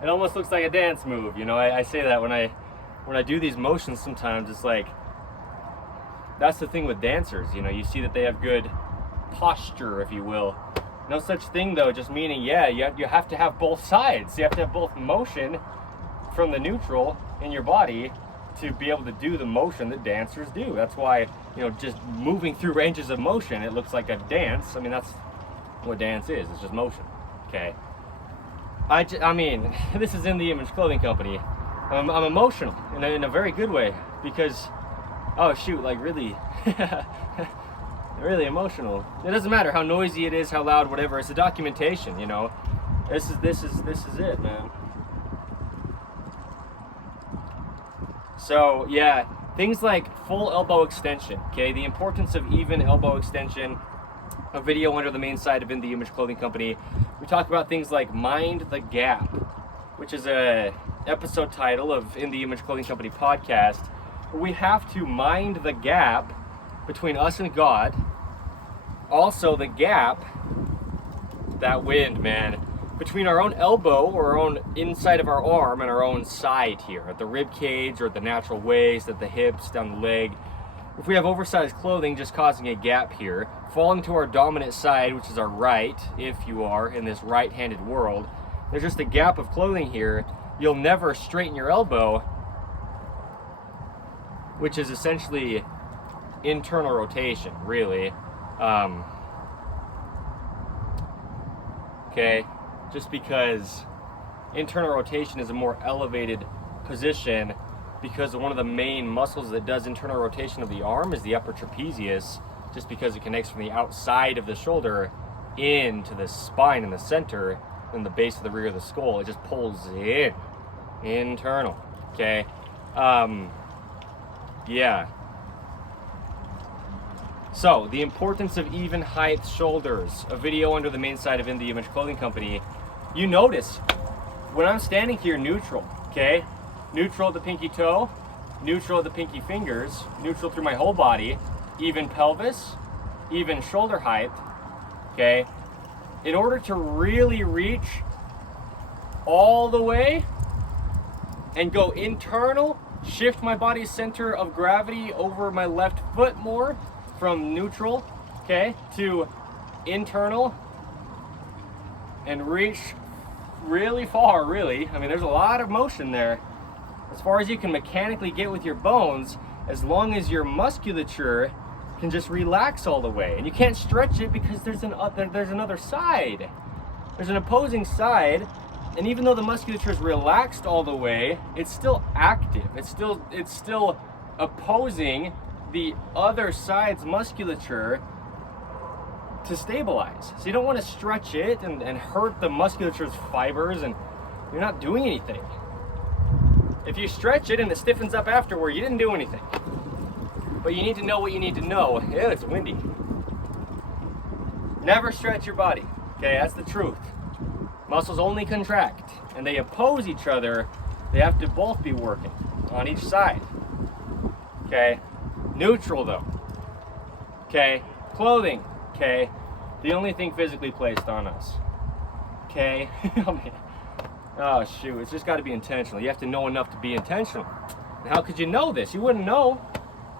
It almost looks like a dance move, you know. I say that when I do these motions sometimes. It's like, that's the thing with dancers, you know. You see that they have good posture, if you will. No such thing though, just meaning, yeah, you have to have both sides. You have to have both motion from the neutral in your body to be able to do the motion that dancers do. That's why, you know, just moving through ranges of motion, it looks like a dance. I mean, that's what dance is. It's just motion. Okay. I mean, this is In the Image Clothing Company. I'm emotional in a very good way because, oh shoot, like really, really emotional. It doesn't matter how noisy it is, how loud, whatever. It's a documentation, you know. This is it, man. So yeah, things like full elbow extension. Okay, the importance of even elbow extension. A video under the main side of In the Image Clothing Company. We talk about things like Mind the Gap, which is a episode title of In the Image Clothing Company podcast. We have to mind the gap between us and God. Also the gap, that wind, man, between our own elbow or our own inside of our arm and our own side here, at the rib cage or at the natural waist, at the hips, down the leg. If we have oversized clothing just causing a gap here, falling to our dominant side, which is our right, if you are in this right-handed world, there's just a gap of clothing here. You'll never straighten your elbow, which is essentially internal rotation, really. Okay, just because internal rotation is a more elevated position because one of the main muscles that does internal rotation of the arm is the upper trapezius, just because it connects from the outside of the shoulder into the spine in the center and the base of the rear of the skull. It just pulls in, internal, okay? Yeah. So, the importance of even height shoulders. A video under the main side of In the Image Clothing Company. You notice, when I'm standing here neutral, okay? Neutral at the pinky toe, neutral at the pinky fingers, neutral through my whole body, even pelvis, even shoulder height, okay? In order to really reach all the way and go internal, shift my body's center of gravity over my left foot more from neutral, okay, to internal and reach really far, really. I mean, there's a lot of motion there. As far as you can mechanically get with your bones, as long as your musculature can just relax all the way. And you can't stretch it because there's another side. There's an opposing side, and even though the musculature is relaxed all the way, it's still active. It's still opposing the other side's musculature to stabilize. So you don't want to stretch it and hurt the musculature's fibers, and you're not doing anything. If you stretch it and it stiffens up afterward, you didn't do anything. But you need to know what you need to know. Yeah, it's windy. Never stretch your body. Okay, that's the truth. Muscles only contract, and they oppose each other. They have to both be working on each side. Okay, neutral though. Okay, clothing. Okay, the only thing physically placed on us. Okay, oh shoot, it's just got to be intentional. You have to know enough to be intentional. And how could you know this? You wouldn't know.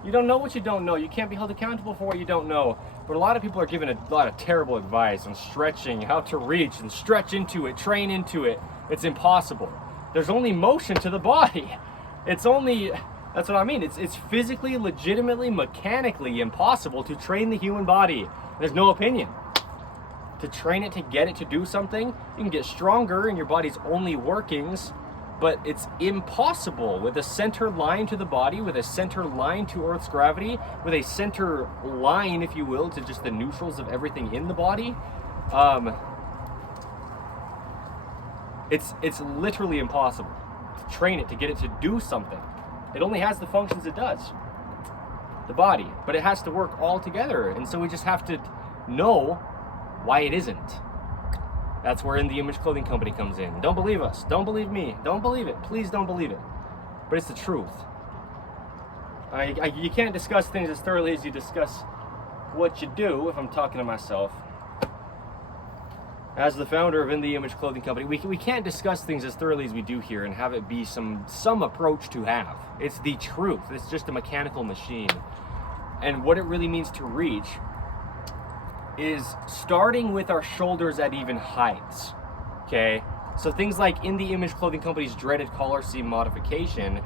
You don't know what you don't know. You can't be held accountable for what you don't know. But a lot of people are given a lot of terrible advice on stretching, how to reach and stretch into it, train into it. It's impossible. There's only motion to the body. It's only, that's what I mean. It's physically, legitimately, mechanically impossible to train the human body. There's no opinion. To train it, to get it to do something, you can get stronger in your body's only workings, but it's impossible with a center line to the body, with a center line to Earth's gravity, with a center line, if you will, to just the neutrals of everything in the body. It's literally impossible to train it, to get it to do something. It only has the functions it does, the body, but it has to work all together. And so we just have to know why it isn't. That's where In the Image Clothing Company comes in. Don't believe us. Don't believe me. Don't believe it. Please don't believe it. But it's the truth. You can't discuss things as thoroughly as you discuss what you do, if I'm talking to myself. As the founder of In the Image Clothing Company, we can't discuss things as thoroughly as we do here and have it be some approach to have. It's the truth. It's just a mechanical machine. And what it really means to reach is starting with our shoulders at even heights, okay? So things like In the Image Clothing Company's dreaded collar seam modification,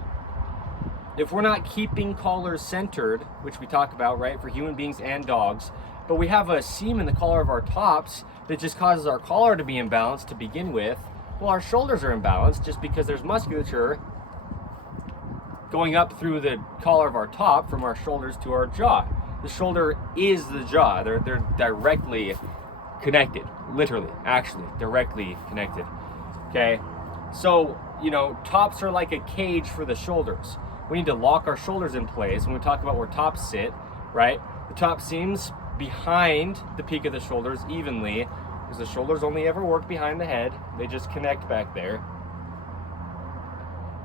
if we're not keeping collars centered, which we talk about, right, for human beings and dogs, but we have a seam in the collar of our tops that just causes our collar to be imbalanced to begin with, well, our shoulders are imbalanced just because there's musculature going up through the collar of our top from our shoulders to our jaw. The shoulder is the jaw. They're directly connected, literally, actually, directly connected. Okay, so, you know, tops are like a cage for the shoulders. We need to lock our shoulders in place. When we talk about where tops sit, right, the top seams behind the peak of the shoulders evenly, because the shoulders only ever work behind the head. They just connect back there.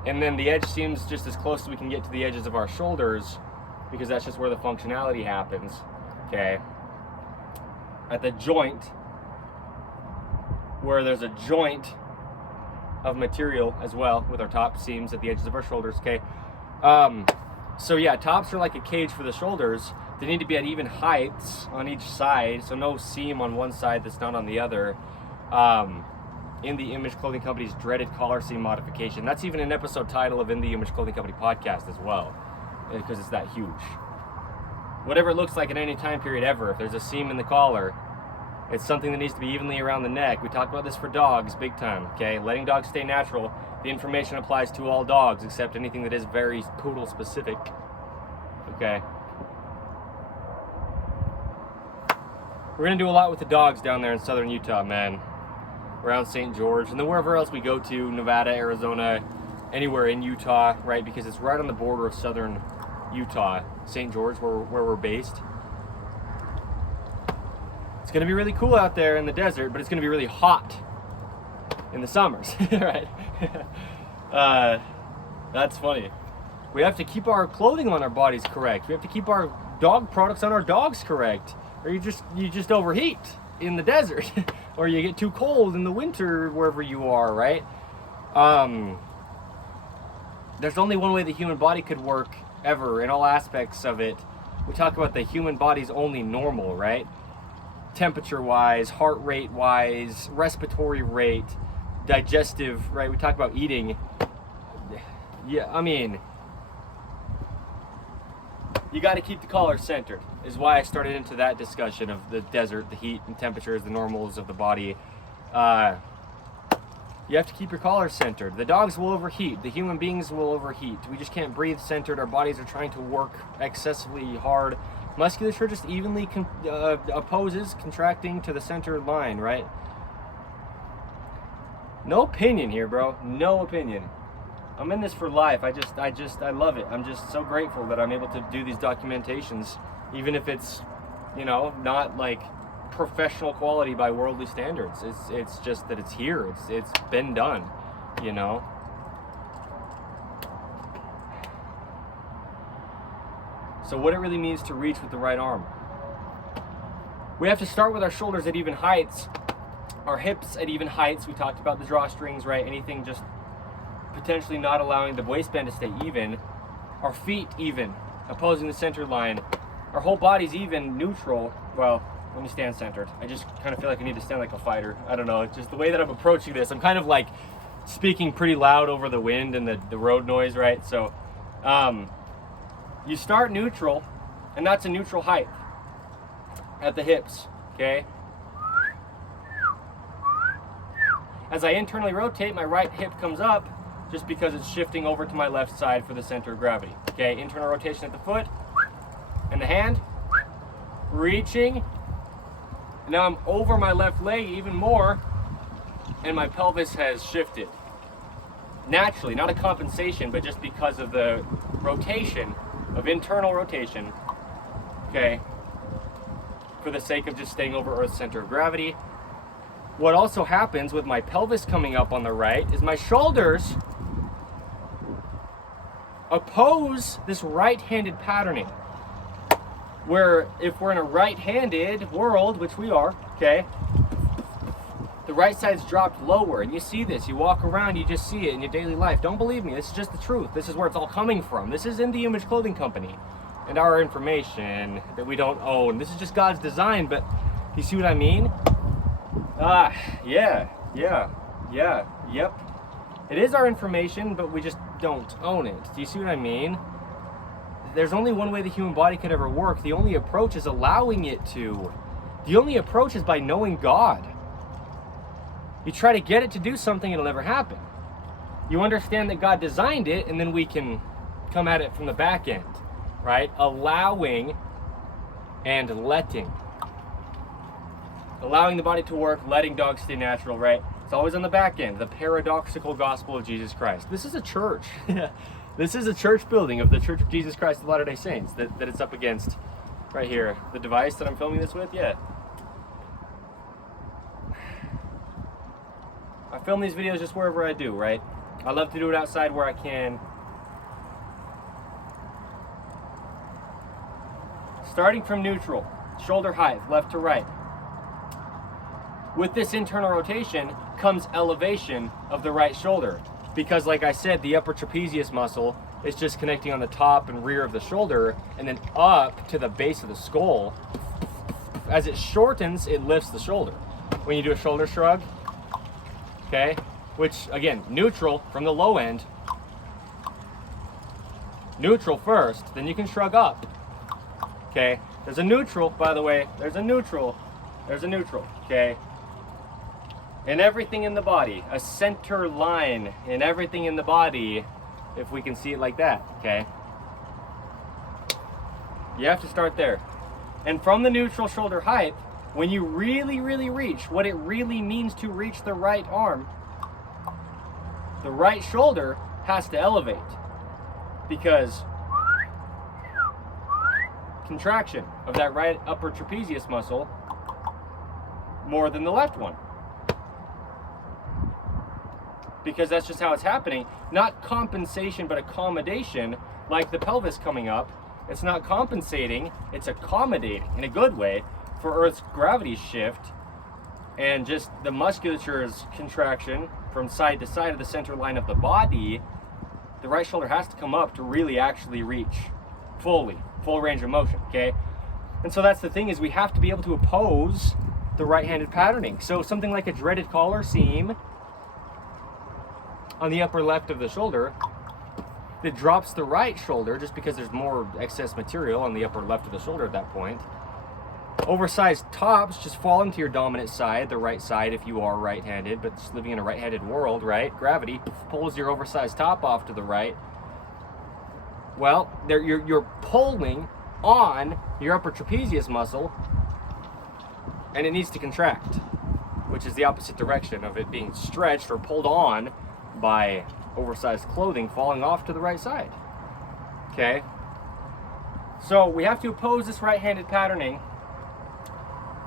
And then the edge seams just as close as we can get to the edges of our shoulders, because that's just where the functionality happens. Okay, at the joint, where there's a joint of material as well with our top seams at the edges of our shoulders. Okay, so yeah, tops are like a cage for the shoulders. They need to be at even heights on each side, so no seam on one side that's not on the other. In the Image Clothing Company's dreaded collar seam modification. That's even an episode title of In the Image Clothing Company podcast as well, because it's that huge. Whatever it looks like at any time period ever, if there's a seam in the collar, it's something that needs to be evenly around the neck. We talked about this for dogs big time, okay? Letting dogs stay natural. The information applies to all dogs except anything that is very poodle specific, okay? We're gonna do a lot with the dogs down there in southern Utah, man. Around St. George, and then wherever else we go to, Nevada, Arizona, anywhere in Utah, right? Because it's right on the border of southern Utah, St. George, where we're based. It's gonna be really cool out there in the desert, but it's gonna be really hot in the summers, right? That's funny. We have to keep our clothing on our bodies correct. We have to keep our dog products on our dogs correct, or you just overheat in the desert, or you get too cold in the winter wherever you are, right? There's only one way the human body could work ever in all aspects of it. We talk about the human body's only normal, right? Temperature-wise, heart rate-wise, respiratory rate, digestive, right? We talk about eating. Yeah, I mean, you got to keep the collar centered, is why I started into that discussion of the desert, the heat and temperatures, the normals of the body. You have to keep your collar centered. The dogs will overheat. The human beings will overheat. We just can't breathe centered. Our bodies are trying to work excessively hard. Musculature just evenly opposes contracting to the center line, right? No opinion here, bro. No opinion. I'm in this for life. I love it. I'm just so grateful that I'm able to do these documentations, even if it's, you know, not like professional quality by worldly standards. It's just that it's here. It's been done, you know. So what it really means to reach with the right arm. We have to start with our shoulders at even heights, our hips at even heights. We talked about the drawstrings, right? Anything just potentially not allowing the waistband to stay even. Our feet even, opposing the center line. Our whole body's even, neutral. Well, let me stand centered. I just kind of feel like I need to stand like a fighter. I don't know, it's just the way that I'm approaching this. I'm kind of like speaking pretty loud over the wind and the road noise, right? So you start neutral, and that's a neutral height at the hips, okay? As I internally rotate, my right hip comes up just because it's shifting over to my left side for the center of gravity. Okay, internal rotation at the foot and the hand, reaching. Now I'm over my left leg even more, and my pelvis has shifted. Naturally, not a compensation, but just because of the rotation, of internal rotation, okay, for the sake of just staying over Earth's center of gravity. What also happens with my pelvis coming up on the right is my shoulders oppose this right-handed patterning. Where if we're in a right-handed world, which we are, okay, the right side's dropped lower, and you see this. You walk around, you just see it in your daily life. Don't believe me, this is just the truth. This is where it's all coming from. This is In the Image Clothing Company, and our information that we don't own. This is just God's design, but you see what I mean? Yep. It is our information, but we just don't own it. Do you see what I mean? there's only one way the human body could ever work. The only approach is allowing it to. The only approach is by knowing God. You try to get it to do something, it'll never happen. You understand that God designed it, and then we can come at it from the back end, right? Allowing and letting. Allowing the body to work, letting dogs stay natural, right? It's always on the back end, the paradoxical gospel of Jesus Christ. This is a church. This is a church building of the Church of Jesus Christ of Latter-day Saints that it's up against right here. The device that I'm filming this with, yeah. I film these videos just wherever I do, right? I love to do it outside where I can. Starting from neutral, shoulder height, left to right. With this internal rotation comes elevation of the right shoulder. Because like I said, the upper trapezius muscle is just connecting on the top and rear of the shoulder and then up to the base of the skull. As it shortens, it lifts the shoulder. When you do a shoulder shrug, okay, which again, neutral from the low end. Neutral first, then you can shrug up. Okay, there's a neutral, by the way, there's a neutral, okay? And everything in the body, a center line in everything in the body, if we can see it like that, okay? You have to start there. And from the neutral shoulder height, when you really, really reach what it really means to reach the right arm, the right shoulder has to elevate. Because contraction of that right upper trapezius muscle more than the left one. Because that's just how it's happening. Not compensation, but accommodation, like the pelvis coming up. It's not compensating, it's accommodating in a good way for Earth's gravity shift and just the musculature's contraction from side to side of the center line of the body. The right shoulder has to come up to really actually reach full range of motion, okay? And so that's the thing, is we have to be able to oppose the right-handed patterning. So something like a dreaded collar seam on the upper left of the shoulder that drops the right shoulder just because there's more excess material on the upper left of the shoulder at that point. Oversized tops just fall into your dominant side, the right side if you are right-handed, but just living in a right-handed world, right? Gravity pulls your oversized top off to the right. Well, you're pulling on your upper trapezius muscle, and it needs to contract, which is the opposite direction of it being stretched or pulled on by oversized clothing falling off to the right side. Okay? So we have to oppose this right-handed patterning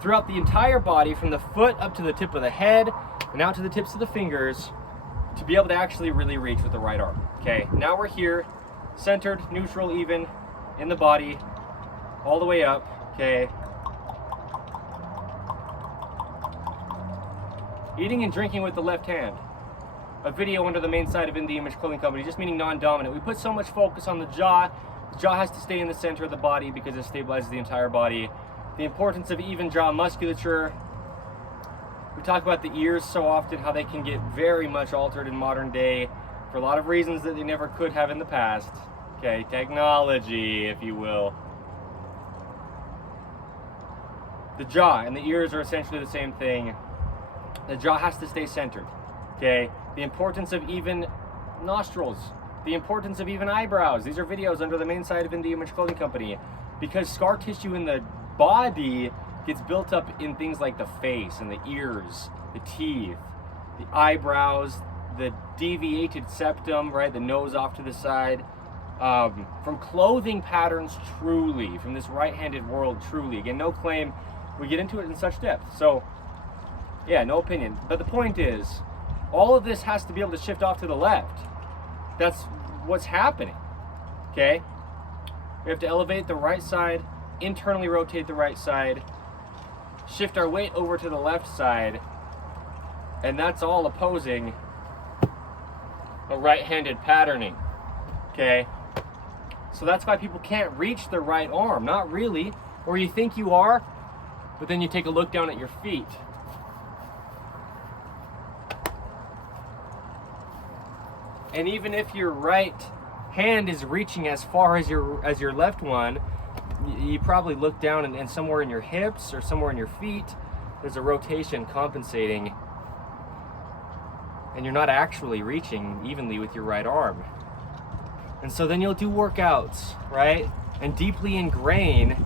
throughout the entire body, from the foot up to the tip of the head and out to the tips of the fingers, to be able to actually really reach with the right arm. Okay, now we're here, centered, neutral, even in the body, all the way up. Okay. Eating and drinking with the left hand. A video under the main side of In the Image Clothing Company, just meaning non-dominant. We put so much focus on the jaw. The jaw has to stay in the center of the body because it stabilizes the entire body. The importance of even jaw musculature. We talk about the ears so often, how they can get very much altered in modern day for a lot of reasons that they never could have in the past. Okay, technology, if you will. The jaw and the ears are essentially the same thing. The jaw has to stay centered. Okay, the importance of even nostrils, the importance of even eyebrows. These are videos under the main side of In the Image Clothing Company, because scar tissue in the body gets built up in things like the face and the ears, the teeth, the eyebrows, the deviated septum, right, the nose off to the side, from clothing patterns, truly, from this right-handed world, truly. Again, no claim we get into it in such depth. So, yeah, no opinion. But the point is, all of this has to be able to shift off to the left. That's what's happening, okay? We have to elevate the right side, internally rotate the right side, shift our weight over to the left side, and that's all opposing a right-handed patterning, okay? So that's why people can't reach the right arm, not really, or you think you are, but then you take a look down at your feet. And even if you're right hand is reaching as far as your left one, you probably look down and somewhere in your hips or somewhere in your feet, there's a rotation compensating, and you're not actually reaching evenly with your right arm. And so then you'll do workouts, right? And deeply ingrain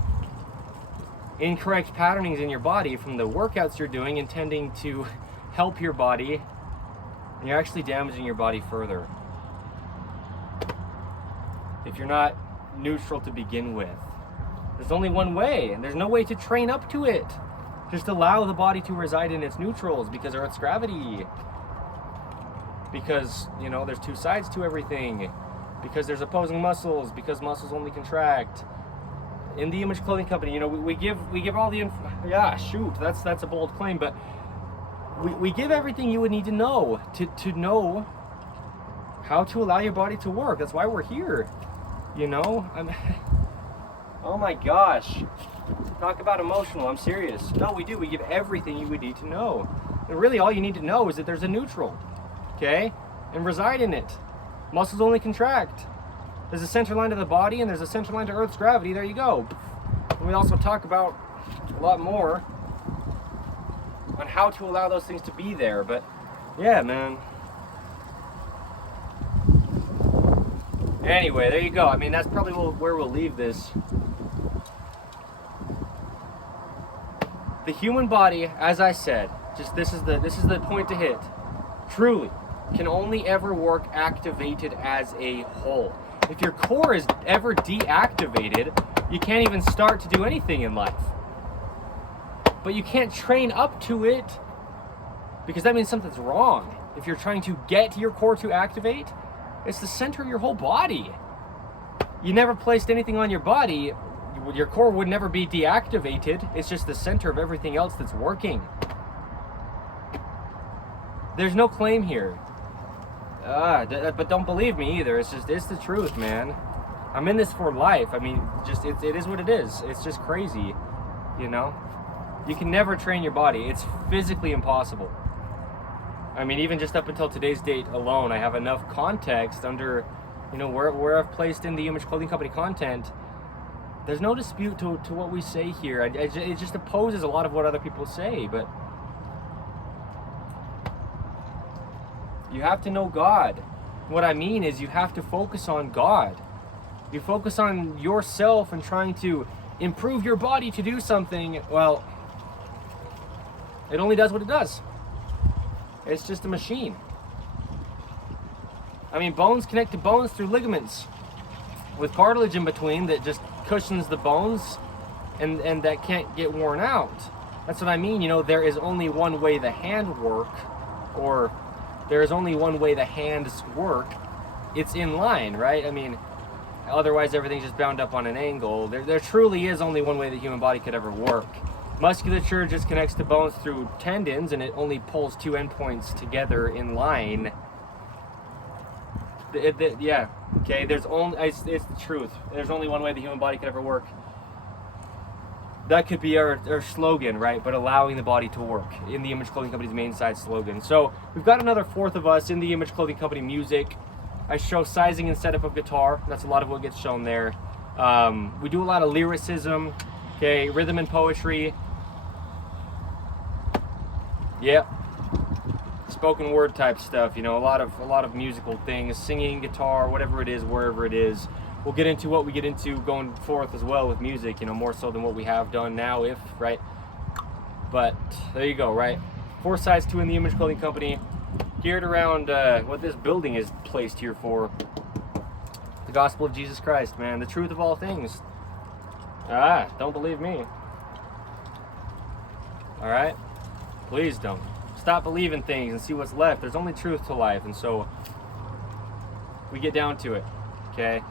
incorrect patternings in your body from the workouts you're doing, intending to help your body, and you're actually damaging your body further if you're not neutral to begin with. There's only one way, and there's no way to train up to it. Just allow the body to reside in its neutrals, because Earth's gravity. Because, you know, there's two sides to everything. Because there's opposing muscles, because muscles only contract. In the Image Clothing Company, you know, we give all the yeah, shoot, that's a bold claim, but we give everything you would need to know to know how to allow your body to work. That's why we're here. You know, oh my gosh, talk about emotional. I'm serious. No, we do. We give everything you would need to know, and really all you need to know is that there's a neutral, okay, and reside in it. Muscles only contract. There's a center line to the body, and there's a center line to Earth's gravity. There you go. And we also talk about a lot more on how to allow those things to be there. But yeah, man. Anyway, there you go. I mean, that's probably where we'll leave this. The human body, as I said, just this is the point to hit. Truly, can only ever work activated as a whole. If your core is ever deactivated, you can't even start to do anything in life. But you can't train up to it, because that means something's wrong. If you're trying to get your core to activate, it's the center of your whole body. You never placed anything on your body, your core would never be deactivated. It's just the center of everything else that's working. There's no claim here. But don't believe me either. It's the truth, man. I'm in this for life. I mean, just it is what it is. It's just crazy, you know. You can never train your body. It's physically impossible. I mean, even just up until today's date alone, I have enough context under, you know, where I've placed in the Image Clothing Company content. There's no dispute to what we say here. It just opposes a lot of what other people say, but you have to know God. What I mean is you have to focus on God. You focus on yourself and trying to improve your body to do something, well, it only does what it does. It's just a machine. I mean, bones connect to bones through ligaments with cartilage in between that just cushions the bones and that can't get worn out. That's what I mean. You know, there is only one way the hand work, or there is only one way the hands work. It's in line, right? I mean, otherwise everything's just bound up on an angle. There truly is only one way the human body could ever work. Musculature just connects to bones through tendons, and it only pulls two endpoints together in line. Yeah, okay, it's the truth. There's only one way the human body could ever work. That could be our slogan, right? But allowing the body to work, in the Image Clothing Company's main side slogan. So we've got another fourth of us in the Image Clothing Company music. I show sizing and setup of guitar. That's a lot of what gets shown there. We do a lot of lyricism, okay, rhythm and poetry. Yep. Spoken word type stuff, you know, a lot of musical things, singing, guitar, whatever it is, wherever it is. We'll get into what we get into going forth as well with music, you know, more so than what we have done now, right? But there you go, right? 4 sides to in the Image Clothing Company, geared around what this building is placed here for. The gospel of Jesus Christ, man, the truth of all things. Don't believe me. All right? Please don't. Stop believing things and see what's left. There's only truth to life, and so we get down to it, okay?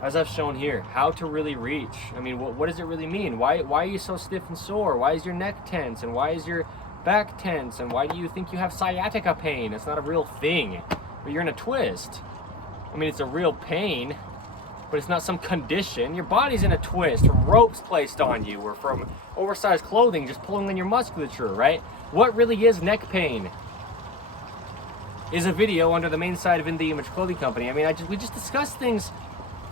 As I've shown here, how to really reach. I mean, what does it really mean? Why are you so stiff and sore? Why is your neck tense? And why is your back tense? And why do you think you have sciatica pain? It's not a real thing, but you're in a twist. I mean, it's a real pain, but it's not some condition. Your body's in a twist from ropes placed on you, or from oversized clothing just pulling on your musculature, right? What really is neck pain? is a video under the main site of In The Image Clothing Company. I mean, we just discuss things.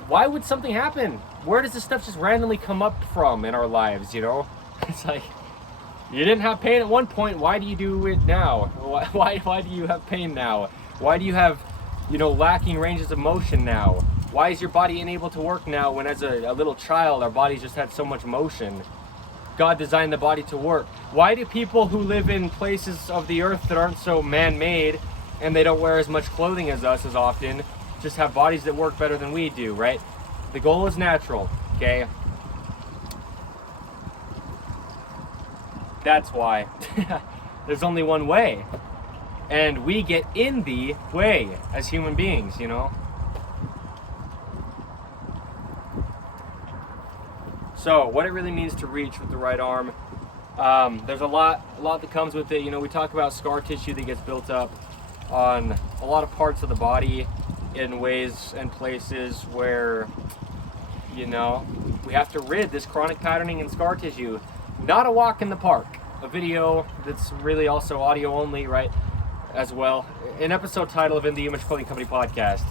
Why would something happen? Where does this stuff just randomly come up from in our lives, you know? It's like, you didn't have pain at one point, why do you do it now? Why do you have pain now? Why do you have, you know, lacking ranges of motion now? Why is your body unable to work now when as a little child our bodies just had so much motion? God designed the body to work. Why do people who live in places of the earth that aren't so man-made and they don't wear as much clothing as us as often just have bodies that work better than we do, right? The goal is natural, okay? That's why. There's only one way. And we get in the way as human beings, you know? So, what it really means to reach with the right arm, there's a lot that comes with it. You know, we talk about scar tissue that gets built up on a lot of parts of the body in ways and places where, you know, we have to rid this chronic patterning and scar tissue. Not a walk in the park. A video that's really also audio only, right, as well. An episode title of In The Image Clothing Company podcast.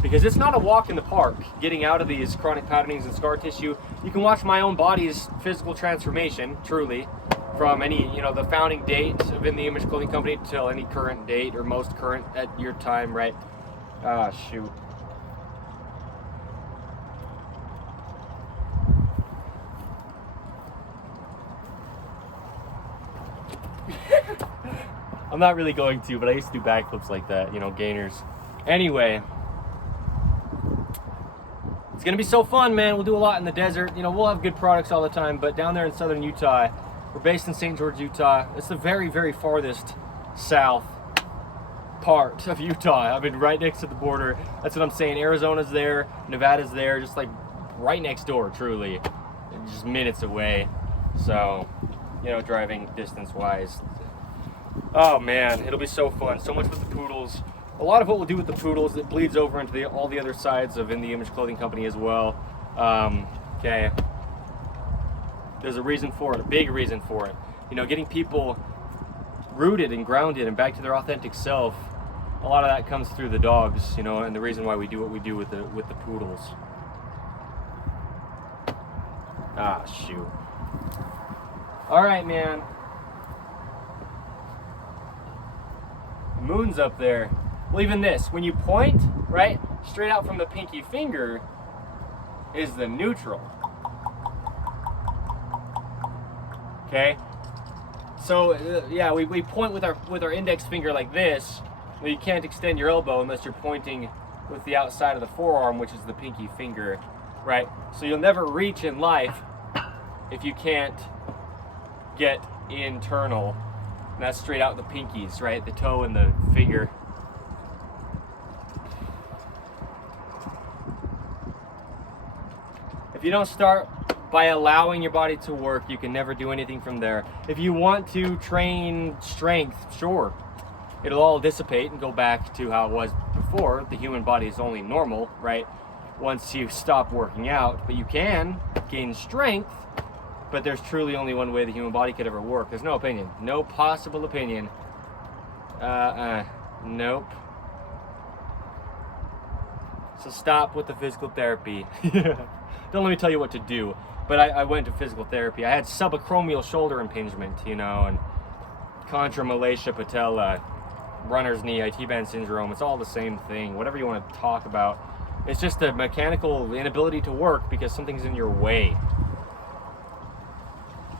Because it's not a walk in the park, getting out of these chronic patternings and scar tissue. You can watch my own body's physical transformation, truly, from any, you know, the founding date of In The Image Clothing Company till any current date or most current at your time, right? Ah, shoot. I'm not really going to, but I used to do backflips like that, you know, gainers. Anyway. It's gonna be so fun, man. We'll do a lot in the desert. You know, we'll have good products all the time, but down there in southern Utah, we're based in St. George, Utah. It's the very, very farthest south part of Utah. I mean, right next to the border. That's what I'm saying. Arizona's there, Nevada's there, just like right next door, truly. Just minutes away. So, you know, driving distance-wise. Oh man, it'll be so fun. So much with the poodles. A lot of what we'll do with the poodles, it bleeds over into all the other sides of In The Image Clothing Company as well. Okay. There's a reason for it, a big reason for it. You know, getting people rooted and grounded and back to their authentic self. A lot of that comes through the dogs, you know, and the reason why we do what we do with the poodles. Ah, shoot. All right, man. The moon's up there. Well, even this, when you point, right, straight out from the pinky finger is the neutral. Okay? So, yeah, we point with our index finger like this. Well, you can't extend your elbow unless you're pointing with the outside of the forearm, which is the pinky finger, right? So you'll never reach in life if you can't get internal. And that's straight out the pinkies, right? The toe and the finger. If you don't start by allowing your body to work, you can never do anything from there. If you want to train strength, sure, it'll all dissipate and go back to how it was before. The human body is only normal, right? Once you stop working out, but you can gain strength, but there's truly only one way the human body could ever work. There's no opinion, no possible opinion. Nope. So stop with the physical therapy. Don't let me tell you what to do. But I went to physical therapy. I had subacromial shoulder impingement, you know, and chondromalacia patella, runner's knee, IT band syndrome. It's all the same thing. Whatever you want to talk about. It's just a mechanical inability to work because something's in your way.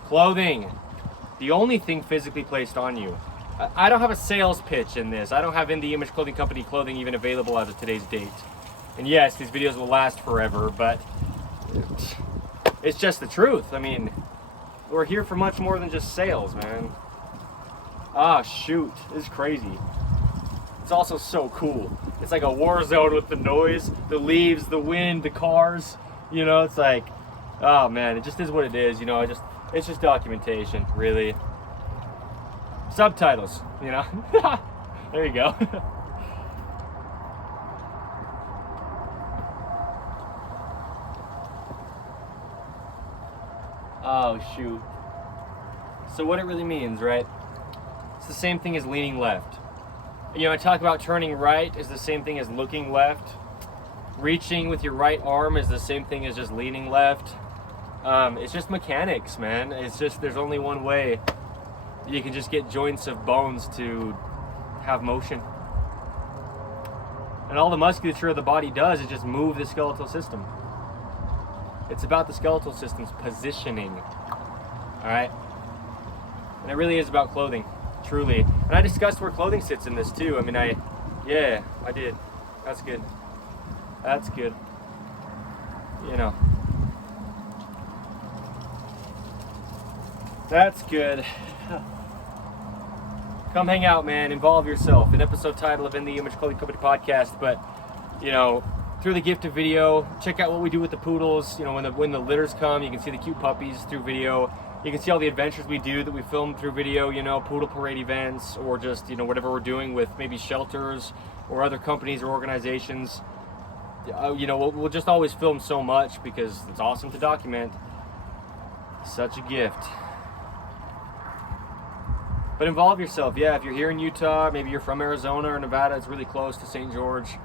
Clothing. The only thing physically placed on you. I don't have a sales pitch in this. I don't have In The Image Clothing Company clothing even available as of today's date. And yes, these videos will last forever, but it's just the truth. I mean, we're here for much more than just sales, man. Ah, shoot. This is crazy. It's also so cool. It's like a war zone with the noise, the leaves, the wind, the cars. You know, it's like, oh man, it just is what it is. You know, it's just documentation, really. Subtitles, you know. There you go. Oh, shoot. So what it really means, right? It's the same thing as leaning left. You know, I talk about turning right is the same thing as looking left. Reaching with your right arm is the same thing as just leaning left. It's just mechanics, man. It's just, there's only one way you can just get joints of bones to have motion. And all the musculature of the body does is just move the skeletal system. It's about the skeletal system's positioning. All right? And it really is about clothing, truly. And I discussed where clothing sits in this too. I mean, I did. That's good. That's good. You know. That's good. Come hang out, man. Involve yourself. An episode title of In the Image Clothing Company podcast. But, you know, through the gift of video, check out what we do with the poodles. You know, when the litters come, you can see the cute puppies through video. You can see all the adventures we do that we film through video, you know, poodle parade events, or just, you know, whatever we're doing with maybe shelters or other companies or organizations. You know, we'll just always film so much because it's awesome to document. Such a gift. But involve yourself. Yeah, if you're here in Utah, maybe you're from Arizona or Nevada, it's really close to St. George.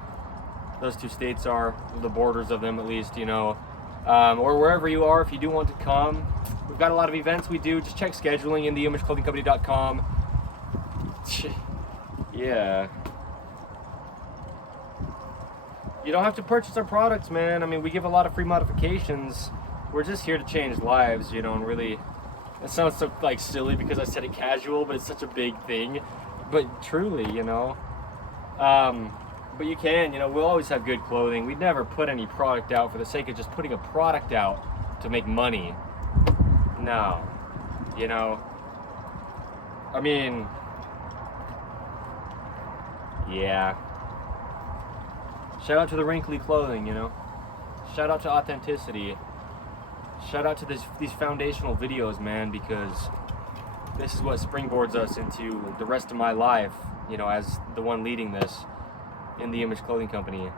Those two states are the borders of them, at least, you know. Or wherever you are, if you do want to come. We've got a lot of events we do. Just check scheduling in InTheImageClothingCompany.com. Yeah. You don't have to purchase our products, man. I mean, we give a lot of free modifications. We're just here to change lives, you know, and really, it sounds so like silly because I said it casual, but it's such a big thing. But truly, you know. But you can, you know, we'll always have good clothing. We'd never put any product out for the sake of just putting a product out to make money. No. You know. I mean, yeah. Shout out to the wrinkly clothing, you know. Shout out to authenticity. Shout out to these foundational videos, man, because this is what springboards us into the rest of my life, you know, as the one leading this in the Image Clothing Company.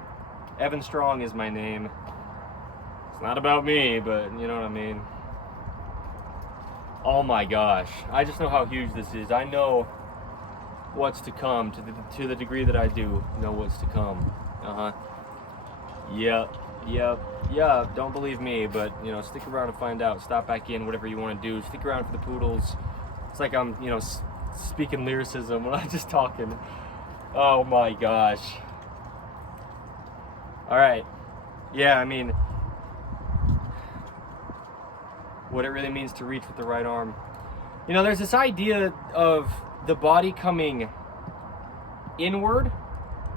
Evan Strong is my name. It's not about me, but you know what I mean. Oh my gosh. I just know how huge this is. I know what's to come to the degree that I do know what's to come. Yep. Don't believe me, but you know, stick around and find out. Stop back in, whatever you want to do. Stick around for the poodles. It's like I'm, you know, speaking lyricism when I'm just talking. Oh my gosh. All right. Yeah, I mean, what it really means to reach with the right arm. You know, there's this idea of the body coming inward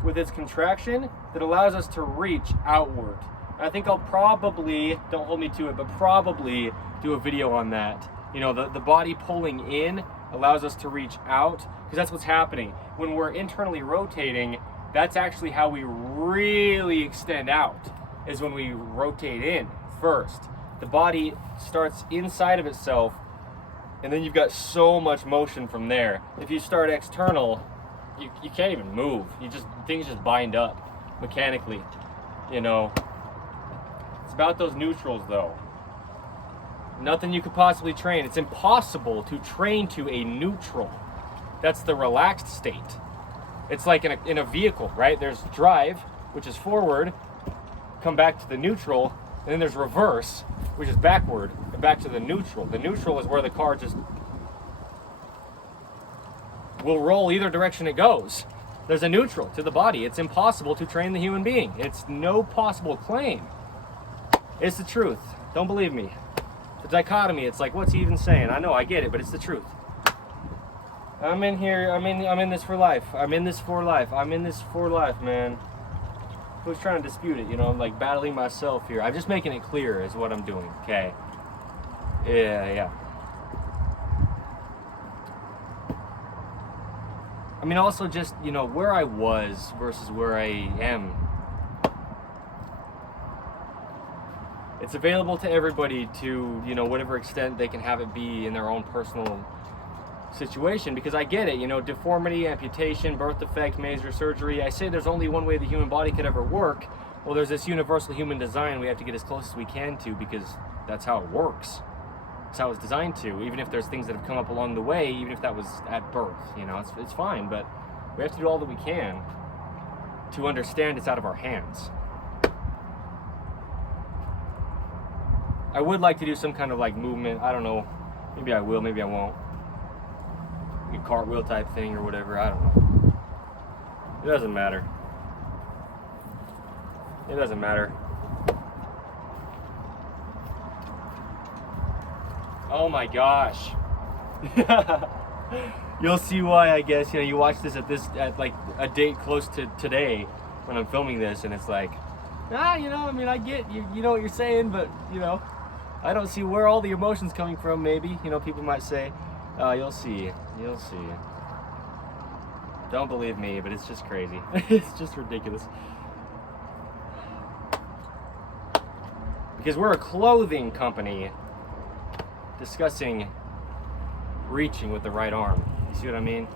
with its contraction that allows us to reach outward. I think I'll probably, don't hold me to it, but probably do a video on that. You know, the body pulling in allows us to reach out, because that's what's happening. When we're internally rotating, that's actually how we really extend out, is when we rotate in first. The body starts inside of itself, and then you've got so much motion from there. If you start external, you can't even move. Things just bind up mechanically, you know. It's about those neutrals, though. Nothing you could possibly train. It's impossible to train to a neutral. That's the relaxed state. It's like in a vehicle, right? There's drive, which is forward, come back to the neutral, and then there's reverse, which is backward, and back to the neutral. The neutral is where the car just will roll either direction it goes. There's a neutral to the body. It's impossible to train the human being. It's no possible claim. It's the truth. Don't believe me. The dichotomy, it's like, what's he even saying? I know, I get it, but it's the truth. I'm in here, I'm in this for life. I'm in this for life. I'm in this for life, man. Who's trying to dispute it? You know, I'm like battling myself here. I'm just making it clear is what I'm doing, okay? Yeah. I mean, also just, you know, where I was versus where I am. It's available to everybody to, you know, whatever extent they can have it be in their own personal situation, because I get it, you know, deformity, amputation, birth defect, major surgery. I say there's only one way the human body could ever work. Well, there's this universal human design we have to get as close as we can to, because that's how it works. That's how it's designed to, even if there's things that have come up along the way, even if that was at birth, you know, it's fine, but We have to do all that we can to understand it's out of our hands. I would like to do some kind of like movement. I don't know. Maybe I will, maybe I won't. A cartwheel type thing or whatever. I don't know. It doesn't matter. It doesn't matter. Oh my gosh. You'll see why, I guess. You know, you watch this at like a date close to today when I'm filming this, and it's like, you know, I mean, I get you know what you're saying, but you know, I don't see where all the emotion's coming from. Maybe, you know, people might say, you'll see. Don't believe me, but it's just crazy. It's just ridiculous. Because we're a clothing company discussing reaching with the right arm. You see what I mean?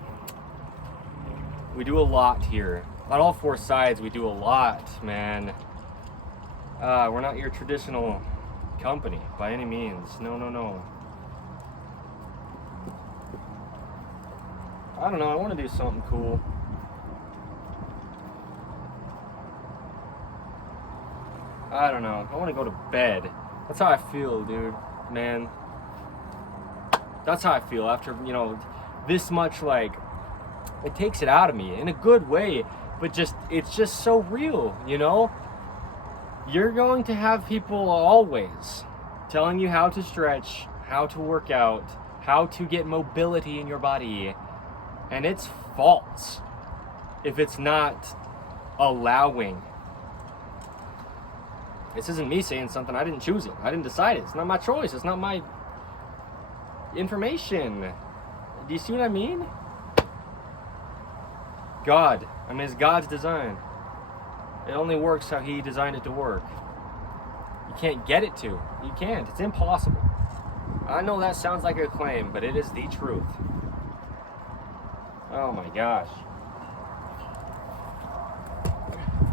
We do a lot here. On all four sides, we do a lot, man. We're not your traditional company by any means. No. I don't know, I want to do something cool. I don't know, I want to go to bed. That's how I feel, dude, man. That's how I feel after, you know, this much, like, it takes it out of me in a good way, but just, it's just so real, you know? You're going to have people always telling you how to stretch, how to work out, how to get mobility in your body, and it's false if it's not allowing. This isn't me saying something. I didn't choose it. I didn't decide it. It's not my choice. It's not my information. Do you see what I mean? God. I mean, it's God's design. It only works how He designed it to work. You can't get it to. You can't. It's impossible. I know that sounds like a claim, but it is the truth. Oh my gosh.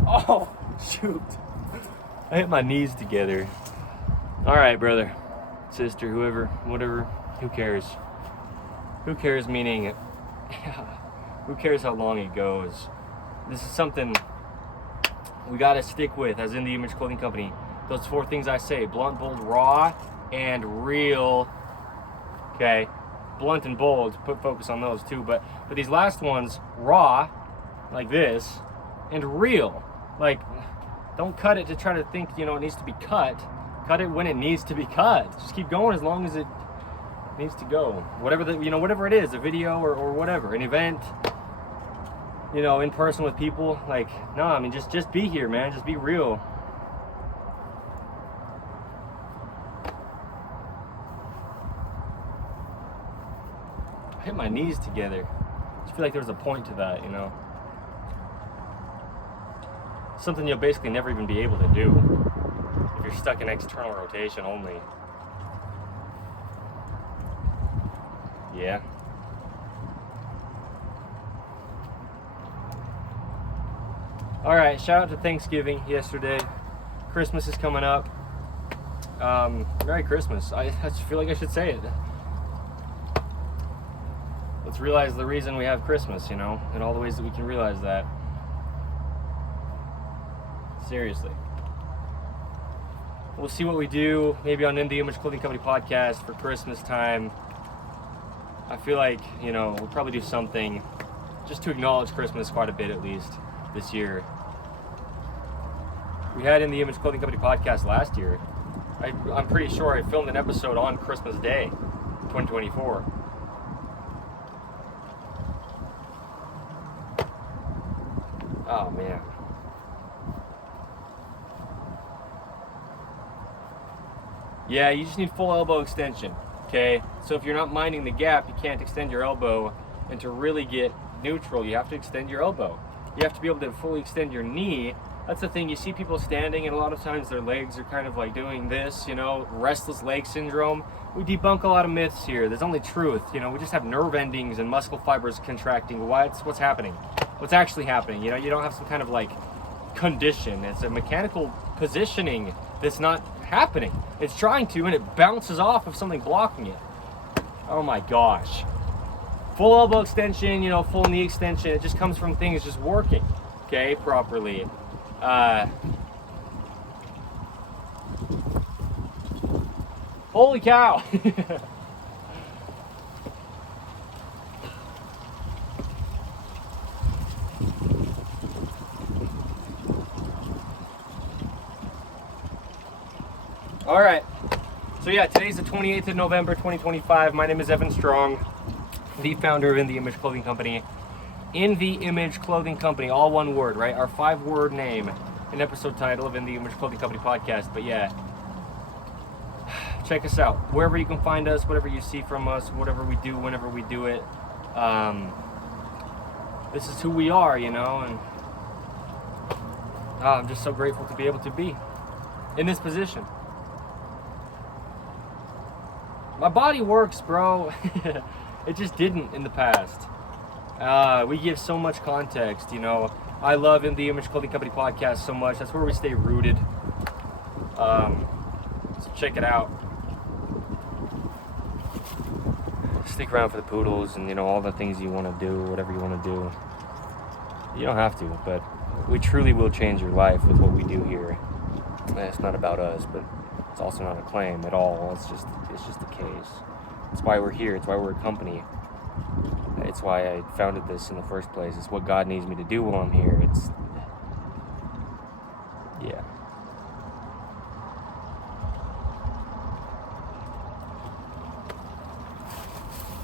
Oh, shoot. I hit my knees together. All right, brother, sister, whoever, whatever, who cares? Who cares meaning, who cares how long it goes? This is something we got to stick with as In The Image Clothing Company. Those four things I say: blunt, bold, raw, and real. Okay, blunt and bold, put focus on those too, but these last ones, raw, like this, and real, like, don't cut it to try to think, you know, it needs to be cut. Cut it when it needs to be cut. Just keep going as long as it needs to go. Whatever the, you know, whatever it is, a video or whatever, an event, you know, in person with people. Like, no, I mean, just be here, man. Just be real. I hit my knees together. I just feel like there was a point to that, you know. Something you'll basically never even be able to do if you're stuck in external rotation only. Yeah. Alright, shout out to Thanksgiving yesterday. Christmas is coming up. Merry Christmas. I just feel like I should say it. Let's realize the reason we have Christmas, you know, and all the ways that we can realize that. Seriously. We'll see what we do, maybe on In The Image Clothing Company podcast for Christmas time. I feel like, you know, we'll probably do something just to acknowledge Christmas quite a bit, at least this year. We had In The Image Clothing Company podcast last year. I'm pretty sure I filmed an episode on Christmas Day, 2024. Oh, man. Yeah, you just need full elbow extension, okay? So if you're not minding the gap, you can't extend your elbow. And to really get neutral, you have to extend your elbow. You have to be able to fully extend your knee. That's the thing, you see people standing and a lot of times their legs are kind of like doing this, you know, restless leg syndrome. We debunk a lot of myths here. There's only truth, you know, we just have nerve endings and muscle fibers contracting. What's happening? What's actually happening? You know, you don't have some kind of like condition. It's a mechanical positioning that's not happening. It's trying to, and it bounces off of something blocking it. Oh my gosh. full elbow extension, you know, full knee extension. It just comes from things just working, okay, properly. Holy cow! All right. So yeah, today's the 28th of November, 2025. My name is Evan Strong, the founder of In the Image Clothing Company. In the Image Clothing Company, all one word, right? Our 5-word name, an episode title of In the Image Clothing Company podcast. But yeah, check us out. Wherever you can find us, whatever you see from us, whatever we do, whenever we do it. This is who we are, you know, and I'm just so grateful to be able to be in this position. My body works, bro. It just didn't in the past. We give so much context, you know. I love In the Image Clothing Company podcast so much. That's where we stay rooted. So check it out. Stick around for the poodles and, you know, all the things you want to do, whatever you want to do. You don't have to, but we truly will change your life with what we do here. It's not about us, but it's also not a claim at all. It's just the case. It's why we're here. It's why we're a company. It's why I founded this in the first place. It's what God needs me to do while I'm here.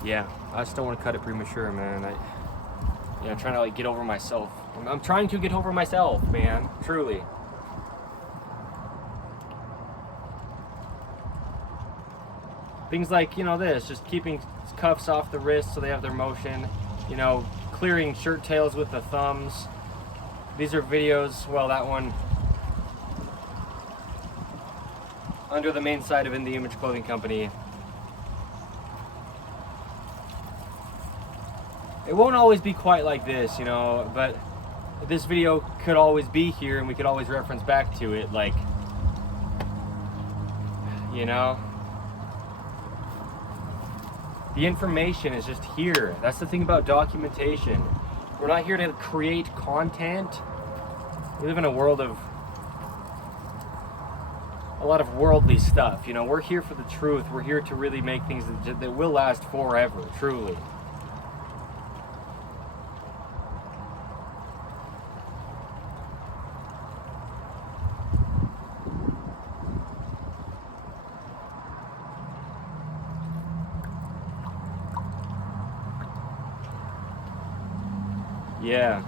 Yeah, I just don't want to cut it premature, man. I'm trying to like get over myself. I'm trying to get over myself, man. Truly. Things like, you know, this, just keeping cuffs off the wrists so they have their motion, you know, clearing shirt tails with the thumbs. These are videos, well, that one under the main site of In the Image Clothing Company. It won't always be quite like this, you know, but this video could always be here and we could always reference back to it, like, you know. The information is just here. That's the thing about documentation. We're not here to create content. We live in a world of a lot of worldly stuff. You know, we're here for the truth. We're here to really make things that will last forever, truly. Yeah.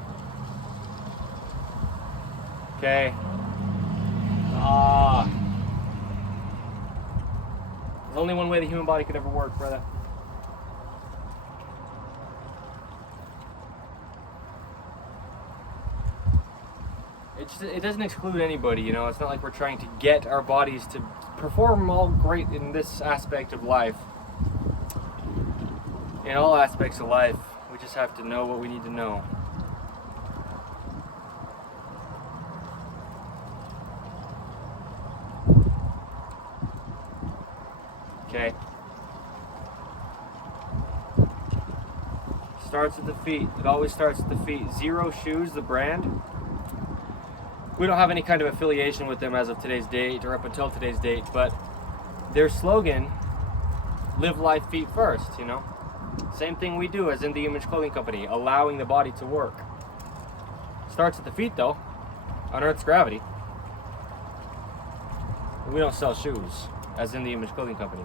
Okay. There's only one way the human body could ever work, brother. It doesn't exclude anybody, you know. It's not like we're trying to get our bodies to perform all great in this aspect of life. In all aspects of life, we just have to know what we need to know. Okay. Starts at the feet. It always starts at the feet. Zero Shoes, the brand. We don't have any kind of affiliation with them as of today's date or up until today's date, but their slogan, live life feet first, you know? Same thing we do as In the Image Clothing Company, allowing the body to work. Starts at the feet though, on Earth's gravity. We don't sell shoes as In the Image Clothing Company.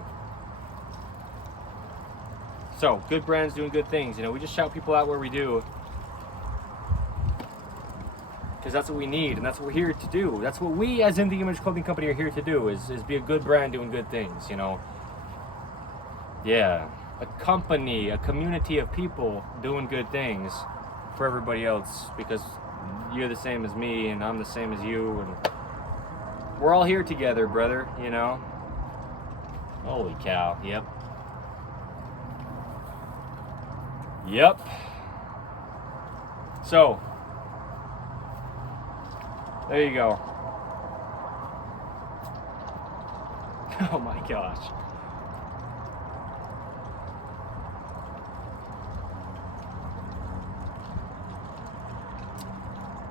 So, good brands doing good things. You know, we just shout people out where we do. Because that's what we need, and that's what we're here to do. That's what we as In the Image Clothing Company are here to do, is be a good brand doing good things, you know. Yeah. A company, a community of people doing good things for everybody else, because you're the same as me, and I'm the same as you, and we're all here together, brother, you know. Holy cow, yep. Yep. So, there you go. Oh my gosh.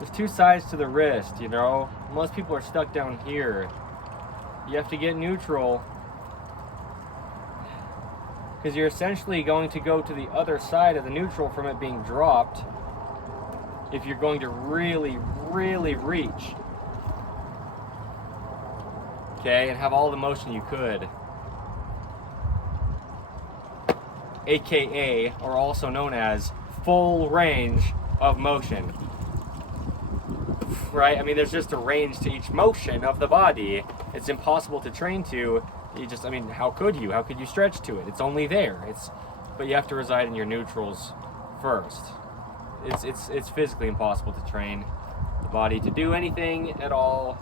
There's two sides to the wrist, you know. Most people are stuck down here. You have to get neutral, because you're essentially going to go to the other side of the neutral from it being dropped if you're going to really, really reach. Okay, and have all the motion you could. AKA, or also known as, full range of motion. Right? I mean, there's just a range to each motion of the body. It's impossible to train to. I mean, how could you? How could you stretch to it? It's only there. But you have to reside in your neutrals first. It's physically impossible to train the body to do anything at all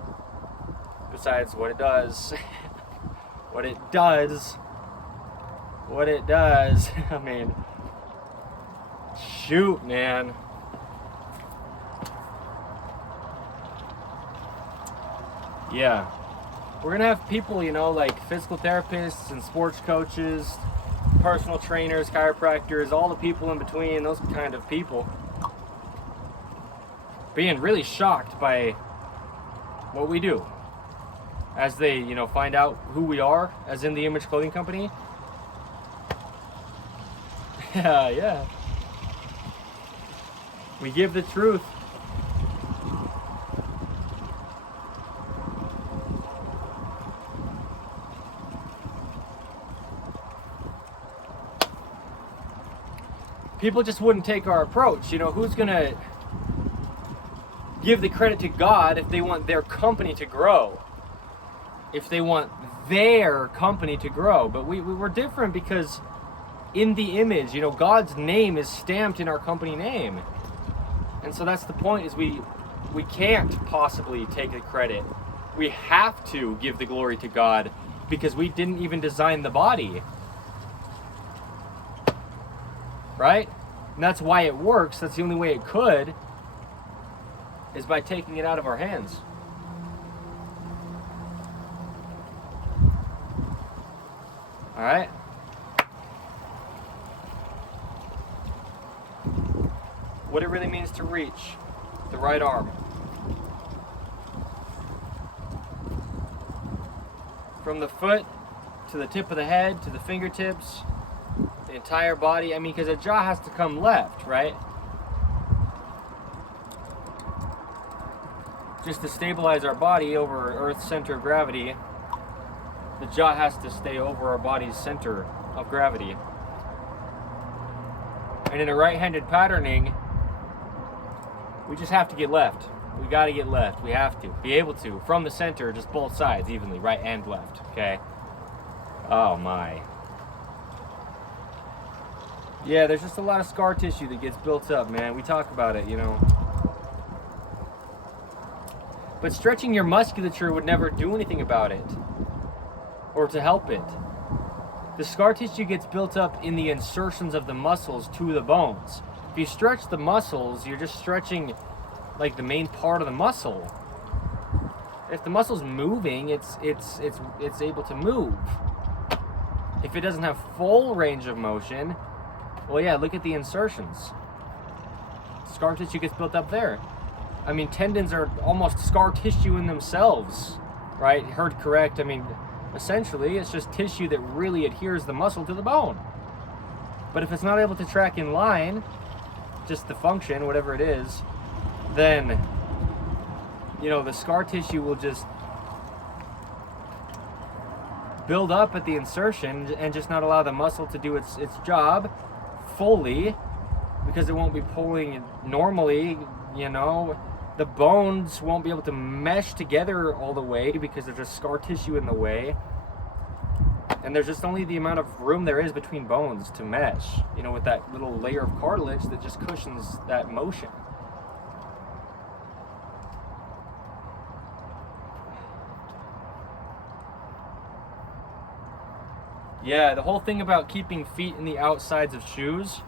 besides what it does. What it does. I mean, shoot, man. Yeah. We're gonna have people, you know, like physical therapists and sports coaches, personal trainers, chiropractors, all the people in between, those kind of people, being really shocked by what we do as they, you know, find out who we are as In The Image Clothing Company. Yeah. We give the truth. People just wouldn't take our approach. You know, who's gonna give the credit to God if they want their company to grow? If they want their company to grow. But we're different because in the image, you know, God's name is stamped in our company name. And so that's the point, is we can't possibly take the credit. We have to give the glory to God because we didn't even design the body. Right? And that's why it works. That's the only way it could, is by taking it out of our hands. All right? What it really means to reach the right arm. From the foot to the tip of the head to the fingertips, the entire body. I mean, because the jaw has to come left, right? Just to stabilize our body over Earth's center of gravity, the jaw has to stay over our body's center of gravity. And in a right-handed patterning, we just have to get left. We got to get left. We have to be able to, from the center, just both sides evenly, right and left. Okay. Oh my. Yeah, there's just a lot of scar tissue that gets built up, man. We talk about it, you know. But stretching your musculature would never do anything about it, or to help it. The scar tissue gets built up in the insertions of the muscles to the bones. If you stretch the muscles, you're just stretching like the main part of the muscle. If the muscle's moving, it's able to move. If it doesn't have full range of motion, well, yeah, look at the insertions. Scar tissue gets built up there. I mean, tendons are almost scar tissue in themselves, right? Heard correct. I mean, essentially, it's just tissue that really adheres the muscle to the bone. But if it's not able to track in line, just the function, whatever it is, then, you know, the scar tissue will just build up at the insertion and just not allow the muscle to do its job fully, because it won't be pulling normally. You know, the bones won't be able to mesh together all the way because there's just scar tissue in the way, and there's just only the amount of room there is between bones to mesh, you know, with that little layer of cartilage that just cushions that motion. Yeah, the whole thing about keeping feet in the outsides of shoes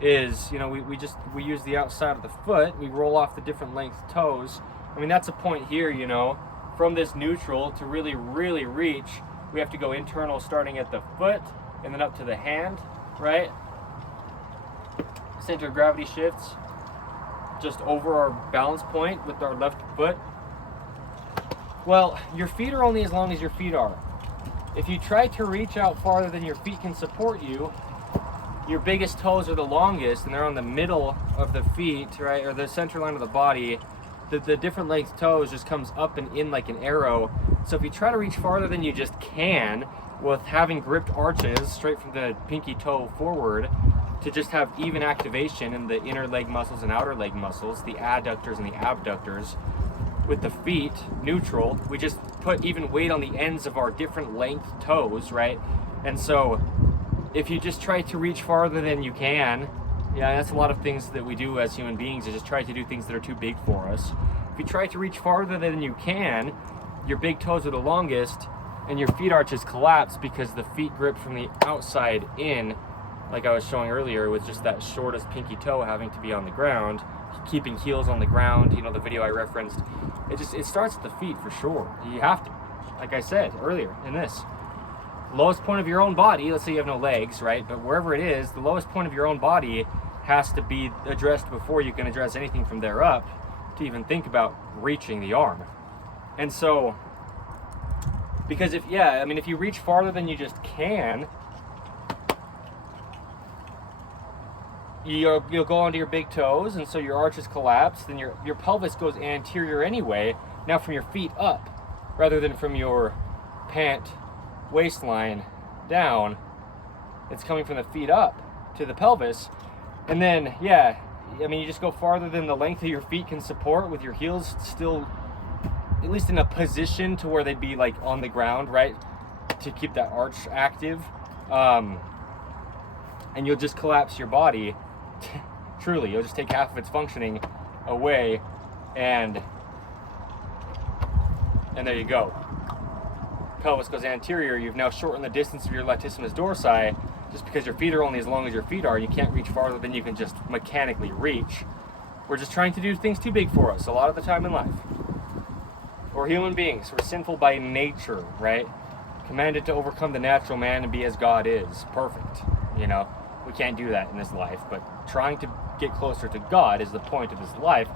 is, you know, we use the outside of the foot, we roll off the different length toes. I mean, that's a point here, you know, from this neutral to really, really reach, we have to go internal starting at the foot and then up to the hand, right? Center of gravity shifts. just over our balance point with our left foot? Well, your feet are only as long as your feet are. If you try to reach out farther than your feet can support you, your biggest toes are the longest, and they're on the middle of the feet, right, or the center line of the body. The different length toes just comes up and in like an arrow. So if you try to reach farther than you just can, with having gripped arches straight from the pinky toe forward, to just have even activation in the inner leg muscles and outer leg muscles, the adductors and the abductors, with the feet neutral, we just put even weight on the ends of our different length toes, right? And so if you just try to reach farther than you can, yeah, that's a lot of things that we do as human beings, is just try to do things that are too big for us. If you try to reach farther than you can, your big toes are the longest, and your feet arches collapse because the feet grip from the outside in, like I was showing earlier, with just that shortest pinky toe having to be on the ground, keeping heels on the ground. You know, the video I referenced, it starts at the feet for sure. You have to, like I said earlier in this, lowest point of your own body, let's say you have no legs, right, but wherever it is, the lowest point of your own body has to be addressed before you can address anything from there up, to even think about reaching the arm. And so, because if you reach farther than you just can, you'll go onto your big toes, and so your arches collapse, then your pelvis goes anterior anyway, now from your feet up, rather than from your pant waistline down. It's coming from the feet up to the pelvis. And then, you just go farther than the length of your feet can support, with your heels still at least in a position to where they'd be like on the ground, right, to keep that arch active. And you'll just collapse your body. Truly, you'll just take half of its functioning away, and there you go. Pelvis goes anterior. You've now shortened the distance of your latissimus dorsi, just because your feet are only as long as your feet are. You can't reach farther than you can just mechanically reach. We're just trying to do things too big for us a lot of the time in life. We're human beings. We're sinful by nature, right? Commanded to overcome the natural man and be as God is. Perfect. You know, we can't do that in this life, but trying to get closer to God is the point of this life.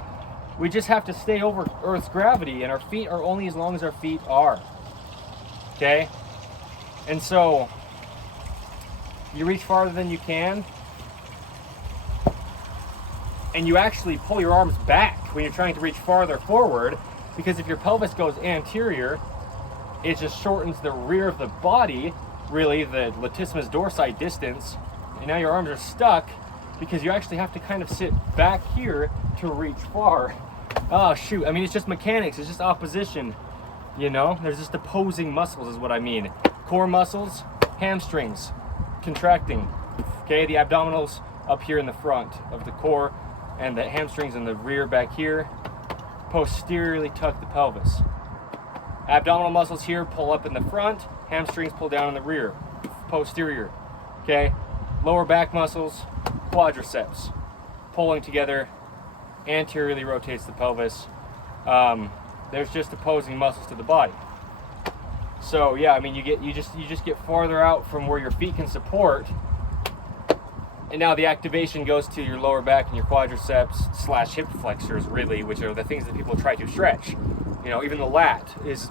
We just have to stay over Earth's gravity, and our feet are only as long as our feet are. Okay? And so, you reach farther than you can, and you actually pull your arms back when you're trying to reach farther forward, because if your pelvis goes anterior, it just shortens the rear of the body, really, the latissimus dorsi distance, and now your arms are stuck because you actually have to kind of sit back here to reach far. Oh shoot, I mean, it's just mechanics, it's just opposition, you know? There's just opposing muscles is what I mean. Core muscles, hamstrings, contracting, okay? The abdominals up here in the front of the core, and the hamstrings in the rear back here. Posteriorly tuck the pelvis. Abdominal muscles here pull up in the front, hamstrings pull down in the rear, posterior, okay? Lower back muscles, quadriceps, pulling together, anteriorly rotates the pelvis. There's just opposing muscles to the body. So yeah, I mean, you just get farther out from where your feet can support, and now the activation goes to your lower back and your quadriceps / hip flexors, really, which are the things that people try to stretch. You know, even the lat is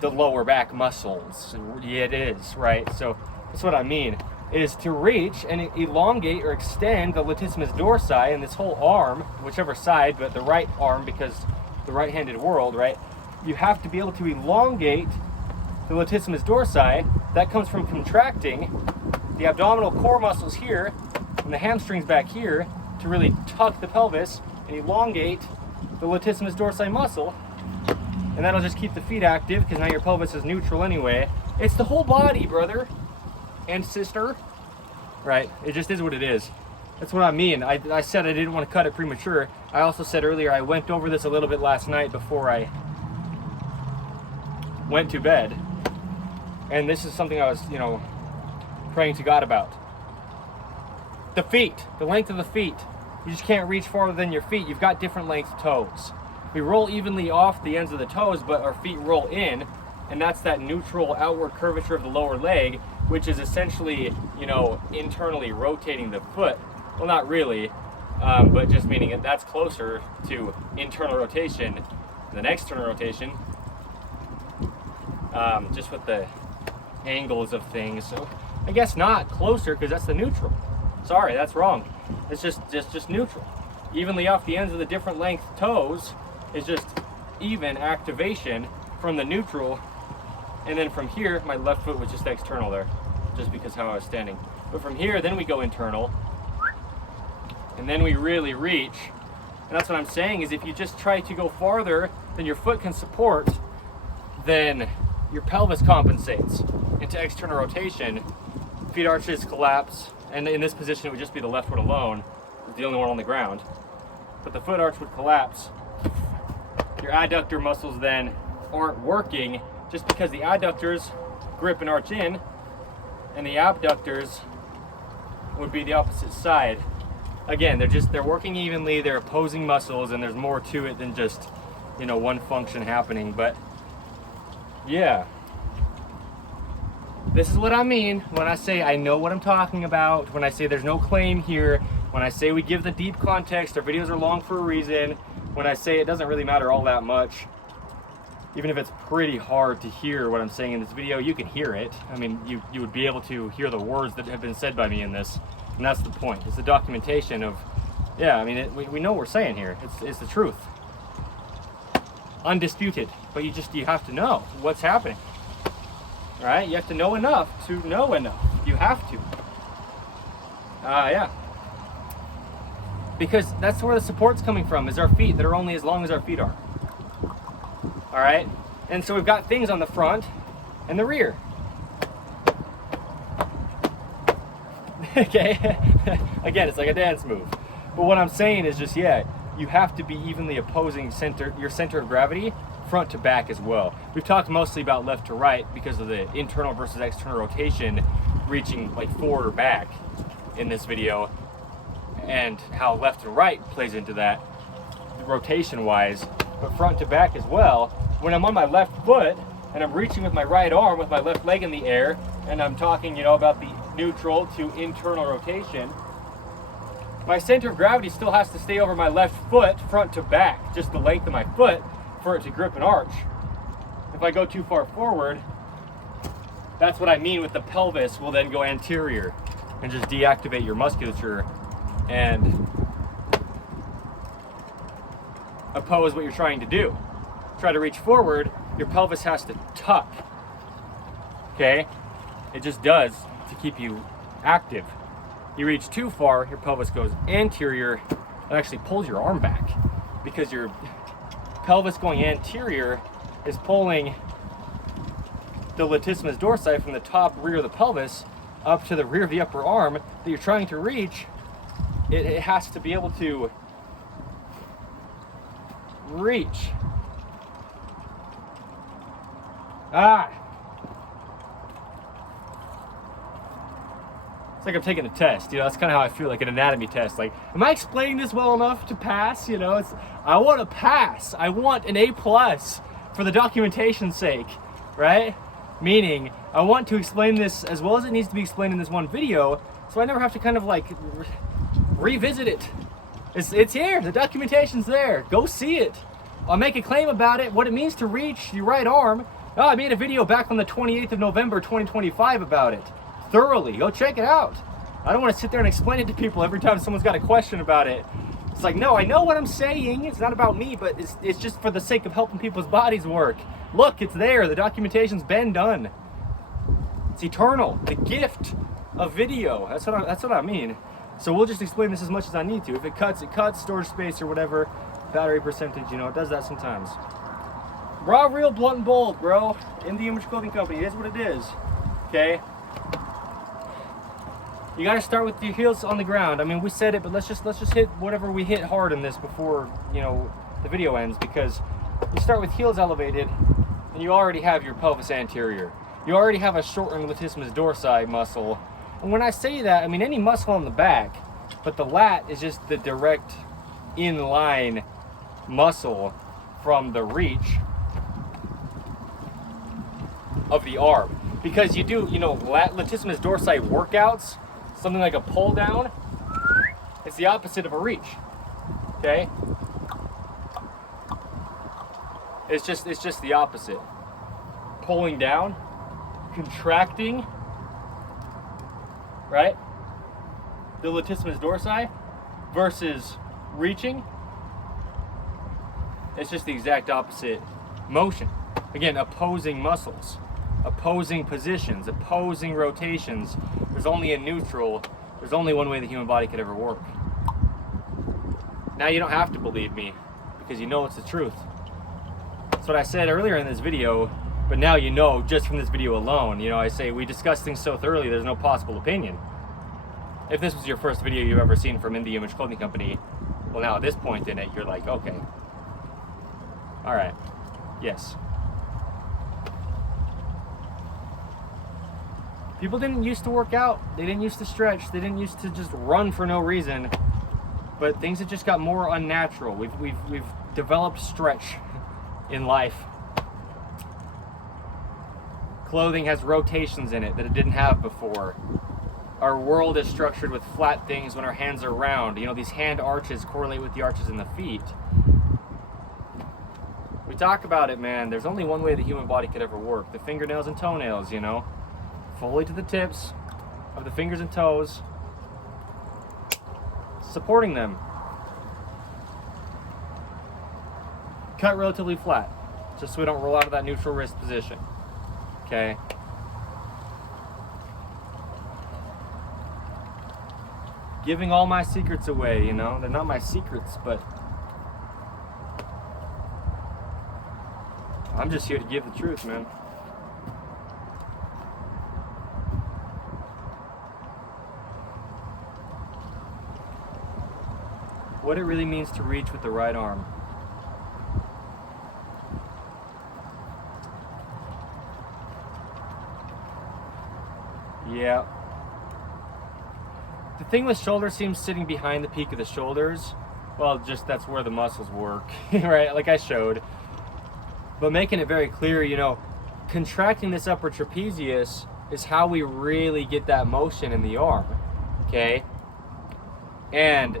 the lower back muscles. Yeah, it is, right? So that's what I mean, is to reach and elongate or extend the latissimus dorsi and this whole arm, whichever side, but the right arm, because the right-handed world, right? You have to be able to elongate the latissimus dorsi. That comes from contracting the abdominal core muscles here and the hamstrings back here to really tuck the pelvis and elongate the latissimus dorsi muscle, and that'll just keep the feet active because now your pelvis is neutral anyway. It's the whole body, brother and sister, right? It just is what it is. That's what I mean. I said I didn't want to cut it premature. I also said earlier I went over this a little bit last night before I went to bed, and this is something I was, praying to God about. The feet, the length of the feet. You just can't reach farther than your feet. You've got different length toes. We roll evenly off the ends of the toes, but our feet roll in, and that's that neutral outward curvature of the lower leg, which is essentially, internally rotating the foot. Well, not really. but just meaning that's closer to internal rotation than external rotation, just with the angles of things. So I guess not closer, because that's the neutral. Sorry, that's wrong. It's just neutral. Evenly off the ends of the different length toes is just even activation from the neutral. And then from here, my left foot was just external there, just because how I was standing. But from here, then we go internal, and then we really reach. And that's what I'm saying, is if you just try to go farther than your foot can support, then your pelvis compensates into external rotation, feet arches collapse, and in this position it would just be the left foot alone, it's the only one on the ground. But the foot arch would collapse. Your adductor muscles then aren't working, just because the adductors grip and arch in, and the abductors would be the opposite side. Again, they're working evenly, they're opposing muscles, and there's more to it than just, you know, one function happening. But yeah, this is what I mean when I say I know what I'm talking about, when I say there's no claim here, when I say we give the deep context, our videos are long for a reason, when I say it doesn't really matter all that much. Even if it's pretty hard to hear what I'm saying in this video, you can hear it. I mean, you would be able to hear the words that have been said by me in this, and that's the point. It's the documentation of, yeah, I mean, we know what we're saying here. It's the truth. Undisputed, but you have to know what's happening, right? You have to know enough to know enough. You have to. Yeah. Because that's where the support's coming from, is our feet that are only as long as our feet are. All right, and so we've got things on the front and the rear. Okay, again, it's like a dance move. But what I'm saying is just, yeah, you have to be evenly opposing your center of gravity, front to back as well. We've talked mostly about left to right because of the internal versus external rotation reaching like forward or back in this video, and how left to right plays into that rotation wise. But front to back as well, when I'm on my left foot and I'm reaching with my right arm with my left leg in the air, and I'm talking, you know, about the neutral to internal rotation, my center of gravity still has to stay over my left foot front to back, just the length of my foot, for it to grip and arch. If I go too far forward, that's what I mean with the pelvis will then go anterior and just deactivate your musculature and oppose what you're trying to do. Try to reach forward, your pelvis has to tuck. Okay? It just does to keep you active. You reach too far, your pelvis goes anterior and actually pulls your arm back, because your pelvis going anterior is pulling the latissimus dorsi from the top rear of the pelvis up to the rear of the upper arm that you're trying to reach. It has to be able to reach. It's like I'm taking a test, you know, that's kind of how I feel, like an anatomy test. Like, am I explaining this well enough to pass? You know, I want to pass. I want an A+ for the documentation's sake, right? Meaning, I want to explain this as well as it needs to be explained in this one video, so I never have to kind of like revisit it. It's here, the documentation's there, go see it. I'll make a claim about it, what it means to reach your right arm. Oh, I made a video back on the 28th of November 2025 about it. Thoroughly, go check it out. I don't want to sit there and explain it to people every time someone's got a question about it. It's like, no, I know what I'm saying, it's not about me, but it's just for the sake of helping people's bodies work. Look, it's there, the documentation's been done. It's eternal, the gift of video, that's what I mean. So we'll just explain this as much as I need to. If it cuts, it cuts, storage space or whatever, battery percentage, you know, it does that sometimes. Raw, real, blunt, and bold, bro. In the Image Clothing Company, it is what it is, okay? You gotta start with your heels on the ground. I mean, we said it, but let's just hit whatever we hit hard in this before, you know, the video ends, because you start with heels elevated, and you already have your pelvis anterior. You already have a shortened latissimus dorsi muscle. And when I say that, I mean any muscle on the back, but the lat is just the direct inline muscle from the reach of the arm. Because you do, you know, latissimus dorsi workouts, something like a pull down. It's the opposite of a reach. Okay? It's just the opposite. Pulling down, contracting, right? The latissimus dorsi versus reaching. It's just the exact opposite motion. Again, opposing muscles, opposing positions, opposing rotations. There's only a neutral. There's only one way the human body could ever work. Now you don't have to believe me because you know it's the truth. That's what I said earlier in this video, but now you know just from this video alone. You know, I say we discuss things so thoroughly there's no possible opinion. If this was your first video you've ever seen from In The Image Clothing Company, well now at this point in it, you're like, okay. Alright, yes. People didn't used to work out, they didn't used to stretch, they didn't used to just run for no reason, but things have just got more unnatural. We've developed stretch in life. Clothing has rotations in it that it didn't have before. Our world is structured with flat things when our hands are round. You know, these hand arches correlate with the arches in the feet. We talk about it, man. There's only one way the human body could ever work. The fingernails and toenails, you know. Fully to the tips of the fingers and toes. Supporting them. Cut relatively flat. Just so we don't roll out of that neutral wrist position. Okay? Giving all my secrets away, you know. They're not my secrets, but I'm just here to give the truth, man. What it really means to reach with the right arm. Yeah. The thing with shoulder seams sitting behind the peak of the shoulders, well, just that's where the muscles work, right? Like I showed. But making it very clear, you know, contracting this upper trapezius is how we really get that motion in the arm, okay? And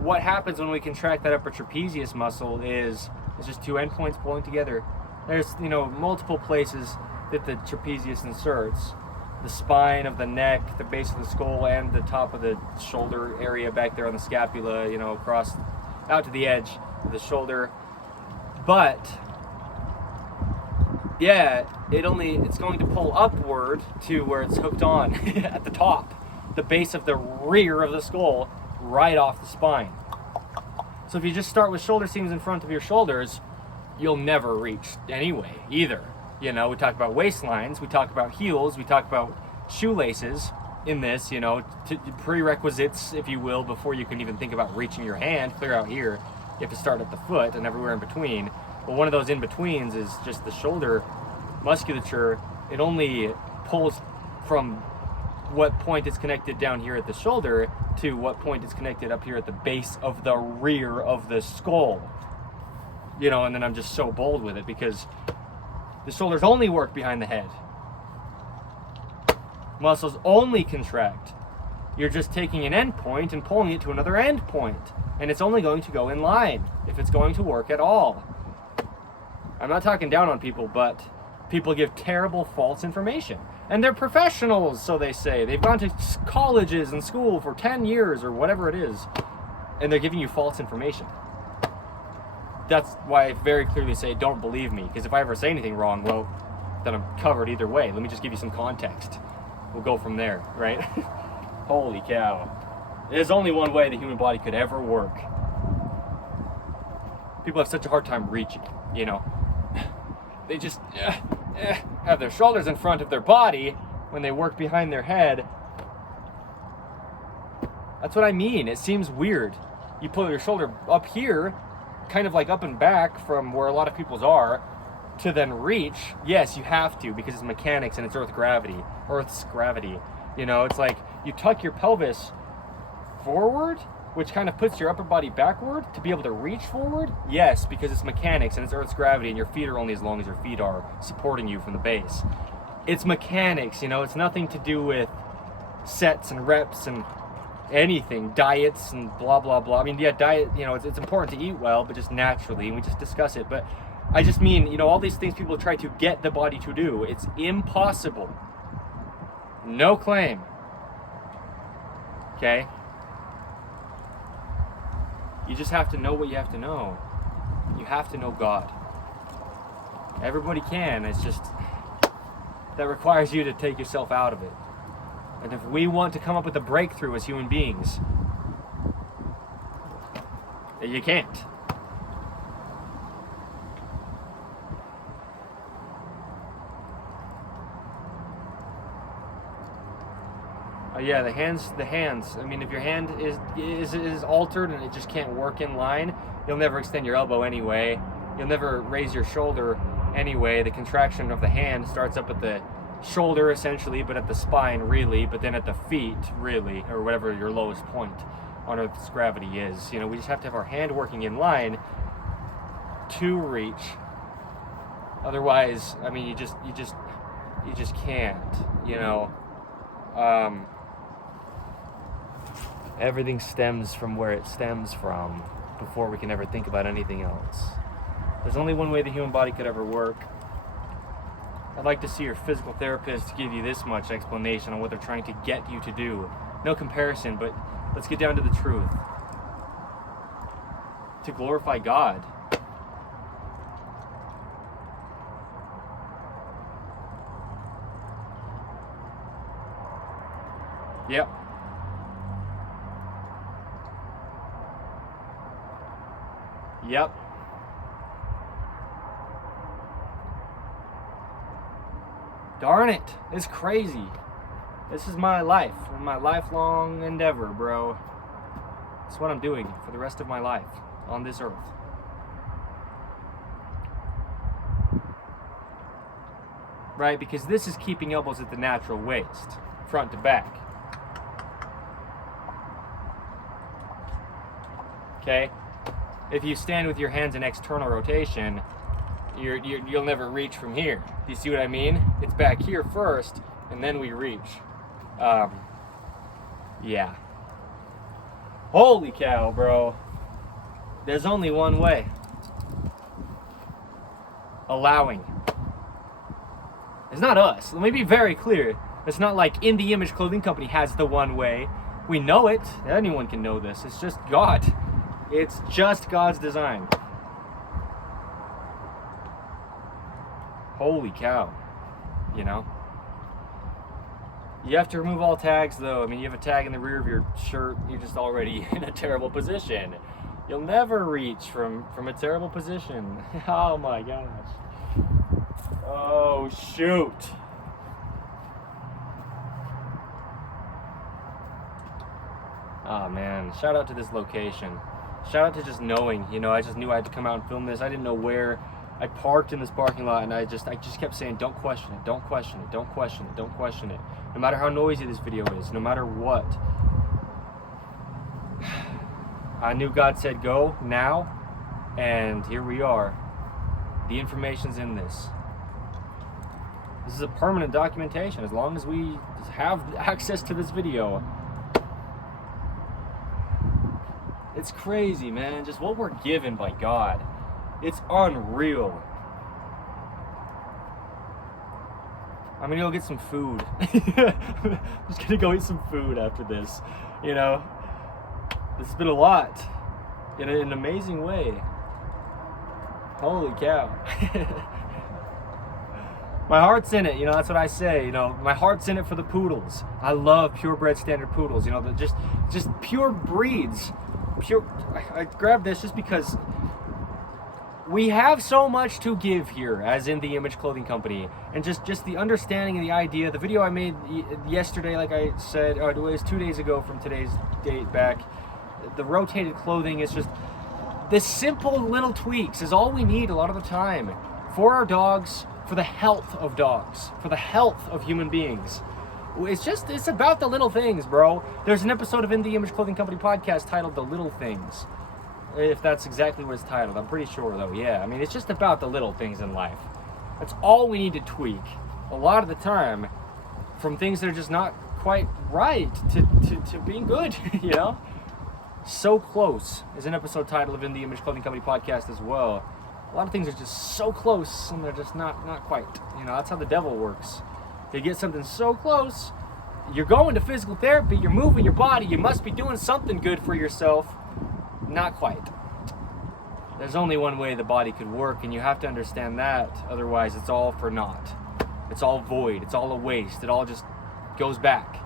what happens when we contract that upper trapezius muscle is it's just two endpoints pulling together. There's, you know, multiple places that the trapezius inserts. The spine of the neck, the base of the skull, and the top of the shoulder area back there on the scapula, you know, across, out to the edge of the shoulder. But, yeah, it's going to pull upward to where it's hooked on at the top, the base of the rear of the skull, right off the spine. So if you just start with shoulder seams in front of your shoulders, you'll never reach anyway, either. You know, we talk about waistlines, we talk about heels, we talk about shoelaces in this, you know, prerequisites, if you will, before you can even think about reaching your hand clear out here. You have to start at the foot and everywhere in between. But one of those in-betweens is just the shoulder musculature. It only pulls from what point it's connected down here at the shoulder to what point it's connected up here at the base of the rear of the skull. You know, and then I'm just so bold with it because the shoulders only work behind the head. Muscles only contract. You're just taking an end point and pulling it to another end point. And it's only going to go in line if it's going to work at all. I'm not talking down on people, but people give terrible false information. And they're professionals, so they say. They've gone to colleges and school for 10 years or whatever it is. And they're giving you false information. That's why I very clearly say don't believe me, because if I ever say anything wrong, well, then I'm covered either way. Let me just give you some context. We'll go from there, right? Holy cow. There's only one way the human body could ever work. People have such a hard time reaching, you know. They just have their shoulders in front of their body when they work behind their head. That's what I mean. It seems weird. You pull your shoulder up here, kind of like up and back from where a lot of people's are, to then reach. Yes, you have to, because it's mechanics and it's Earth's gravity. You know, it's like you tuck your pelvis forward, which kind of puts your upper body backward to be able to reach forward. Yes, because it's mechanics and it's Earth's gravity, and your feet are only as long as your feet are supporting you from the base. It's mechanics, you know, it's nothing to do with sets and reps and anything, diets and blah, blah, blah. I mean, yeah, diet, you know, it's important to eat well, but just naturally, and we just discuss it. But I just mean, you know, all these things people try to get the body to do, it's impossible. No claim. Okay? You just have to know what you have to know. You have to know God. Everybody can, it's just, that requires you to take yourself out of it. And if we want to come up with a breakthrough as human beings, you can't. Yeah, the hands. I mean, if your hand is altered and it just can't work in line, you'll never extend your elbow anyway. You'll never raise your shoulder anyway. The contraction of the hand starts up at the shoulder essentially, but at the spine really, but then at the feet really, or whatever your lowest point on Earth's gravity is. You know, we just have to have our hand working in line to reach. Otherwise, I mean, you just can't. You know. Everything stems from where it stems from before we can ever think about anything else. There's only one way the human body could ever work. I'd like to see your physical therapist give you this much explanation on what they're trying to get you to do. No comparison, but let's get down to the truth. To glorify God. Yep. Yep. Darn it. It's crazy. This is my life, my lifelong endeavor, bro. It's what I'm doing for the rest of my life on this earth. Right? Because this is keeping elbows at the natural waist, front to back. Okay? If you stand with your hands in external rotation, you'll never reach from here. Do you see what I mean? It's back here first, and then we reach. Yeah. Holy cow, bro. There's only one way. Allowing. It's not us. Let me be very clear. It's not like In The Image Clothing Company has the one way. We know it. Anyone can know this. It's just God. It's just God's design. Holy cow. You know? You have to remove all tags though. I mean, you have a tag in the rear of your shirt, you're just already in a terrible position. You'll never reach from a terrible position. Oh my gosh. Oh shoot. Oh man, shout out to this location. Shout out to just knowing, you know, I just knew I had to come out and film this. I didn't know where. I parked in this parking lot and I just kept saying, don't question it, don't question it, don't question it, don't question it. No matter how noisy this video is, no matter what. I knew God said go now, and here we are. The information's in this. This is a permanent documentation as long as we have access to this video. It's crazy, man, just what we're given by God. It's unreal. I'm gonna go get some food. I'm just gonna go eat some food after this. You know, this has been a lot in an amazing way. Holy cow. My heart's in it, you know, that's what I say, you know, my heart's in it for the poodles. I love purebred standard poodles, you know, they're just pure breeds. I grabbed this just because we have so much to give here as In The Image Clothing Company, and just the understanding and the idea. The video I made yesterday, like I said, or it was 2 days ago from today's date back, the rotated clothing is just, this simple little tweaks is all we need a lot of the time for our dogs, for the health of dogs, for the health of human beings. It's about the little things, bro. There's an episode of In The Image Clothing Company podcast titled The Little Things. If that's exactly what it's titled. I'm pretty sure though, yeah. I mean, it's just about the little things in life. That's all we need to tweak. A lot of the time, from things that are just not quite right to being good, you know? So Close is an episode title of In the Image Clothing Company podcast as well. A lot of things are just so close and they're just not quite. You know, that's how the devil works. You get something so close, you're going to physical therapy, you're moving your body, you must be doing something good for yourself. Not quite. There's only one way the body could work, and you have to understand that. Otherwise, it's all for naught. It's all void. It's all a waste. It all just goes back.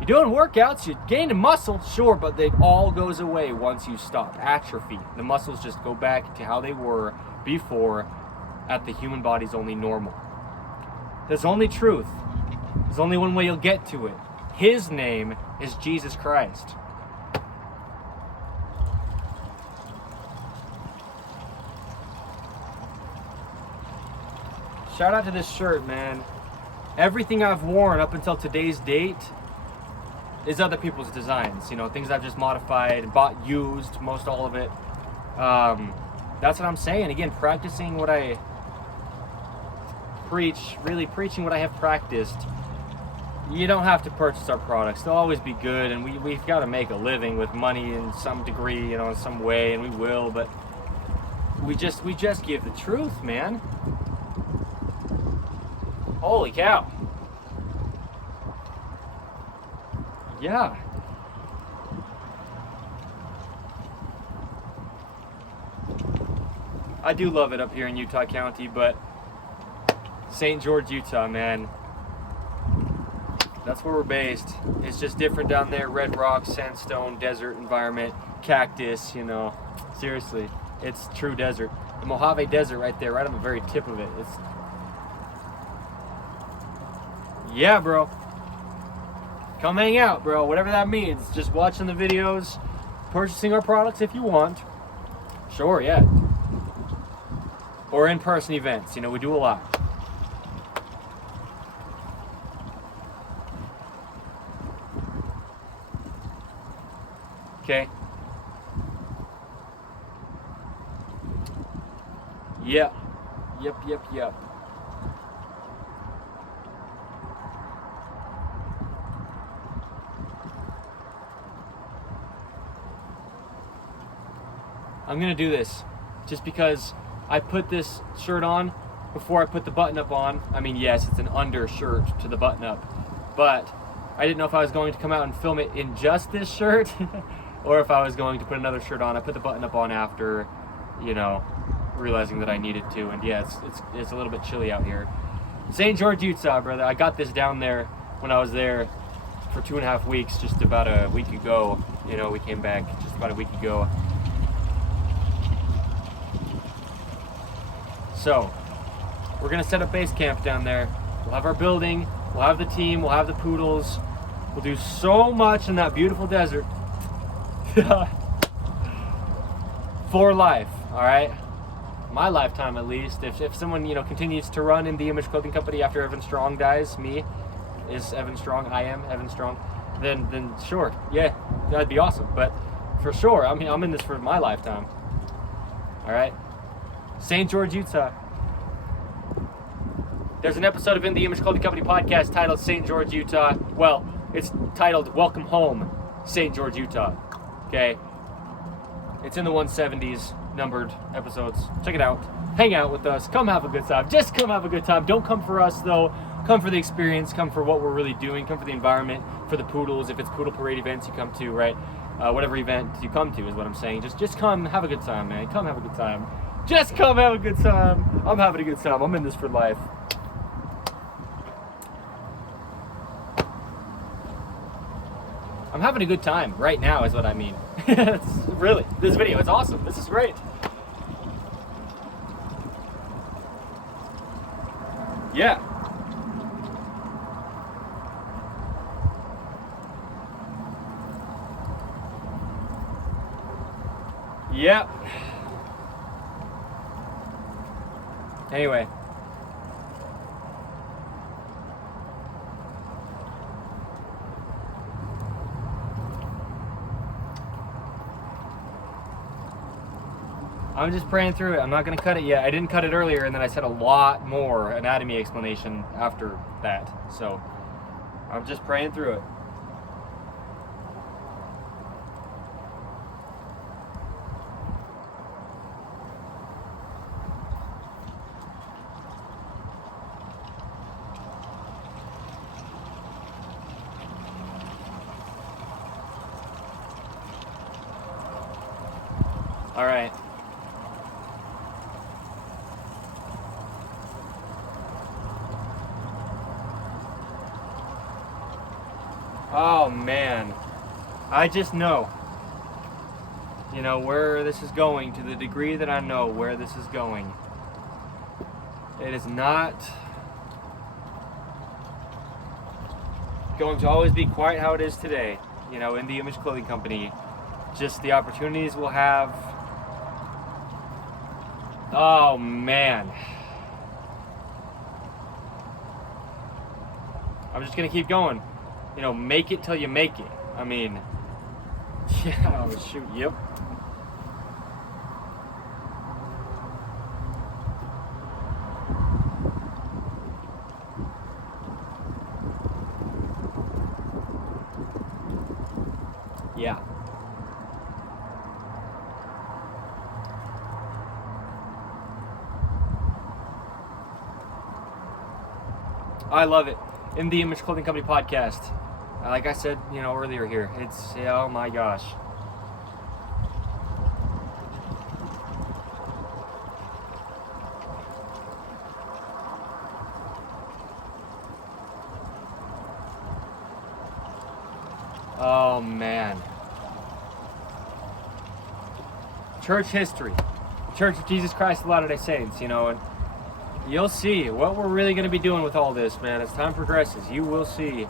You're doing workouts, you're gaining muscle, sure, but it all goes away once you stop. Atrophy. The muscles just go back to how they were before at the human body's only normal. There's only truth. There's only one way you'll get to it. His name is Jesus Christ. Shout out to this shirt, man. Everything I've worn up until today's date is other people's designs. You know, things I've just modified, bought used, most all of it. That's what I'm saying. Again, practicing what I preach, really preaching what I have practiced. You don't have to purchase our products. They'll always be good, and we've got to make a living with money in some degree, you know, in some way, and we will, but we just give the truth, man. Holy cow. Yeah. I do love it up here in Utah County, but St. George, Utah, man. That's where we're based. It's just different down there. Red rock, sandstone, desert environment, cactus, you know. Seriously, it's true desert. The Mojave Desert right there, right on the very tip of it. Yeah, bro. Come hang out, bro. Whatever that means. Just watching the videos, purchasing our products if you want. Sure, yeah. Or in-person events. You know, we do a lot. Okay. Yep. Yep. I'm gonna do this just because I put this shirt on before I put the button up on. I mean, yes, it's an undershirt to the button up, but I didn't know if I was going to come out and film it in just this shirt or if I was going to put another shirt on. I put the button up on after, you know, realizing that I needed to. And yeah, it's a little bit chilly out here. St. George, Utah, brother. I got this down there when I was there for 2.5 weeks, just about a week ago. You know, we came back just about a week ago. So, we're gonna set up base camp down there. We'll have our building, we'll have the team, we'll have the poodles. We'll do so much in that beautiful desert. For life, all right? My lifetime at least. If someone, you know, continues to run in the Image Clothing Company after Evan Strong dies, me, is Evan Strong, I am Evan Strong, then sure, yeah, that'd be awesome. But for sure, I mean, I'm in this for my lifetime. All right? St. George, Utah. There's an episode of In the Image Clothing Company podcast titled St. George, Utah. Well, it's titled Welcome Home, St. George, Utah. Okay? It's in the 170s numbered episodes. Check it out. Hang out with us. Come have a good time. Just come have a good time. Don't come for us, though. Come for the experience. Come for what we're really doing. Come for the environment, for the poodles. If it's poodle parade events you come to, right? Whatever event you come to is what I'm saying. Just come have a good time, man. Come have a good time. Just come have a good time. I'm having a good time. I'm in this for life. I'm having a good time right now is what I mean. It's really, this video, it's awesome. This is great. Yeah. Yep. Anyway. I'm just praying through it. I'm not going to cut it yet. I didn't cut it earlier, and then I said a lot more anatomy explanation after that. So, I'm just praying through it. All right. Oh man, I just know, where this is going, to the degree that I know where this is going. It is not going to always be quite how it is today, in the Image Clothing Company. Just the opportunities we'll have. Oh man. I'm just gonna keep going. Make it till you make it. I mean, yeah, oh, shoot, yep. Yeah. I love it. In the Image Clothing Company podcast. Like I said, earlier here, it's, oh my gosh. Oh man. Church history. Church of Jesus Christ of Latter-day Saints, and you'll see what we're really going to be doing with all this, man. As time progresses, you will see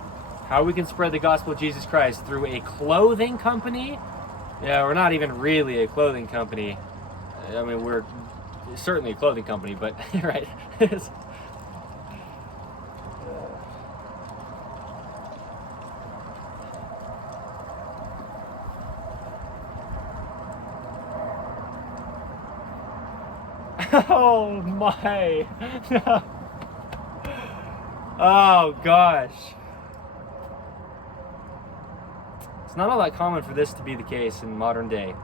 how we can spread the gospel of Jesus Christ through a clothing company. Yeah, we're not even really a clothing company. I mean, we're certainly a clothing company, but right. Oh my. Oh gosh. It's not all that common for this to be the case in modern day.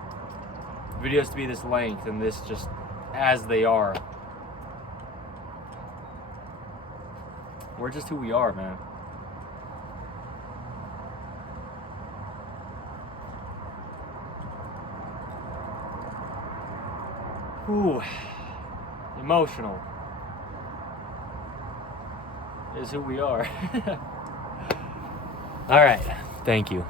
Videos to be this length and this just as they are. We're just who we are, man. Ooh. Emotional is who we are. All right. Thank you.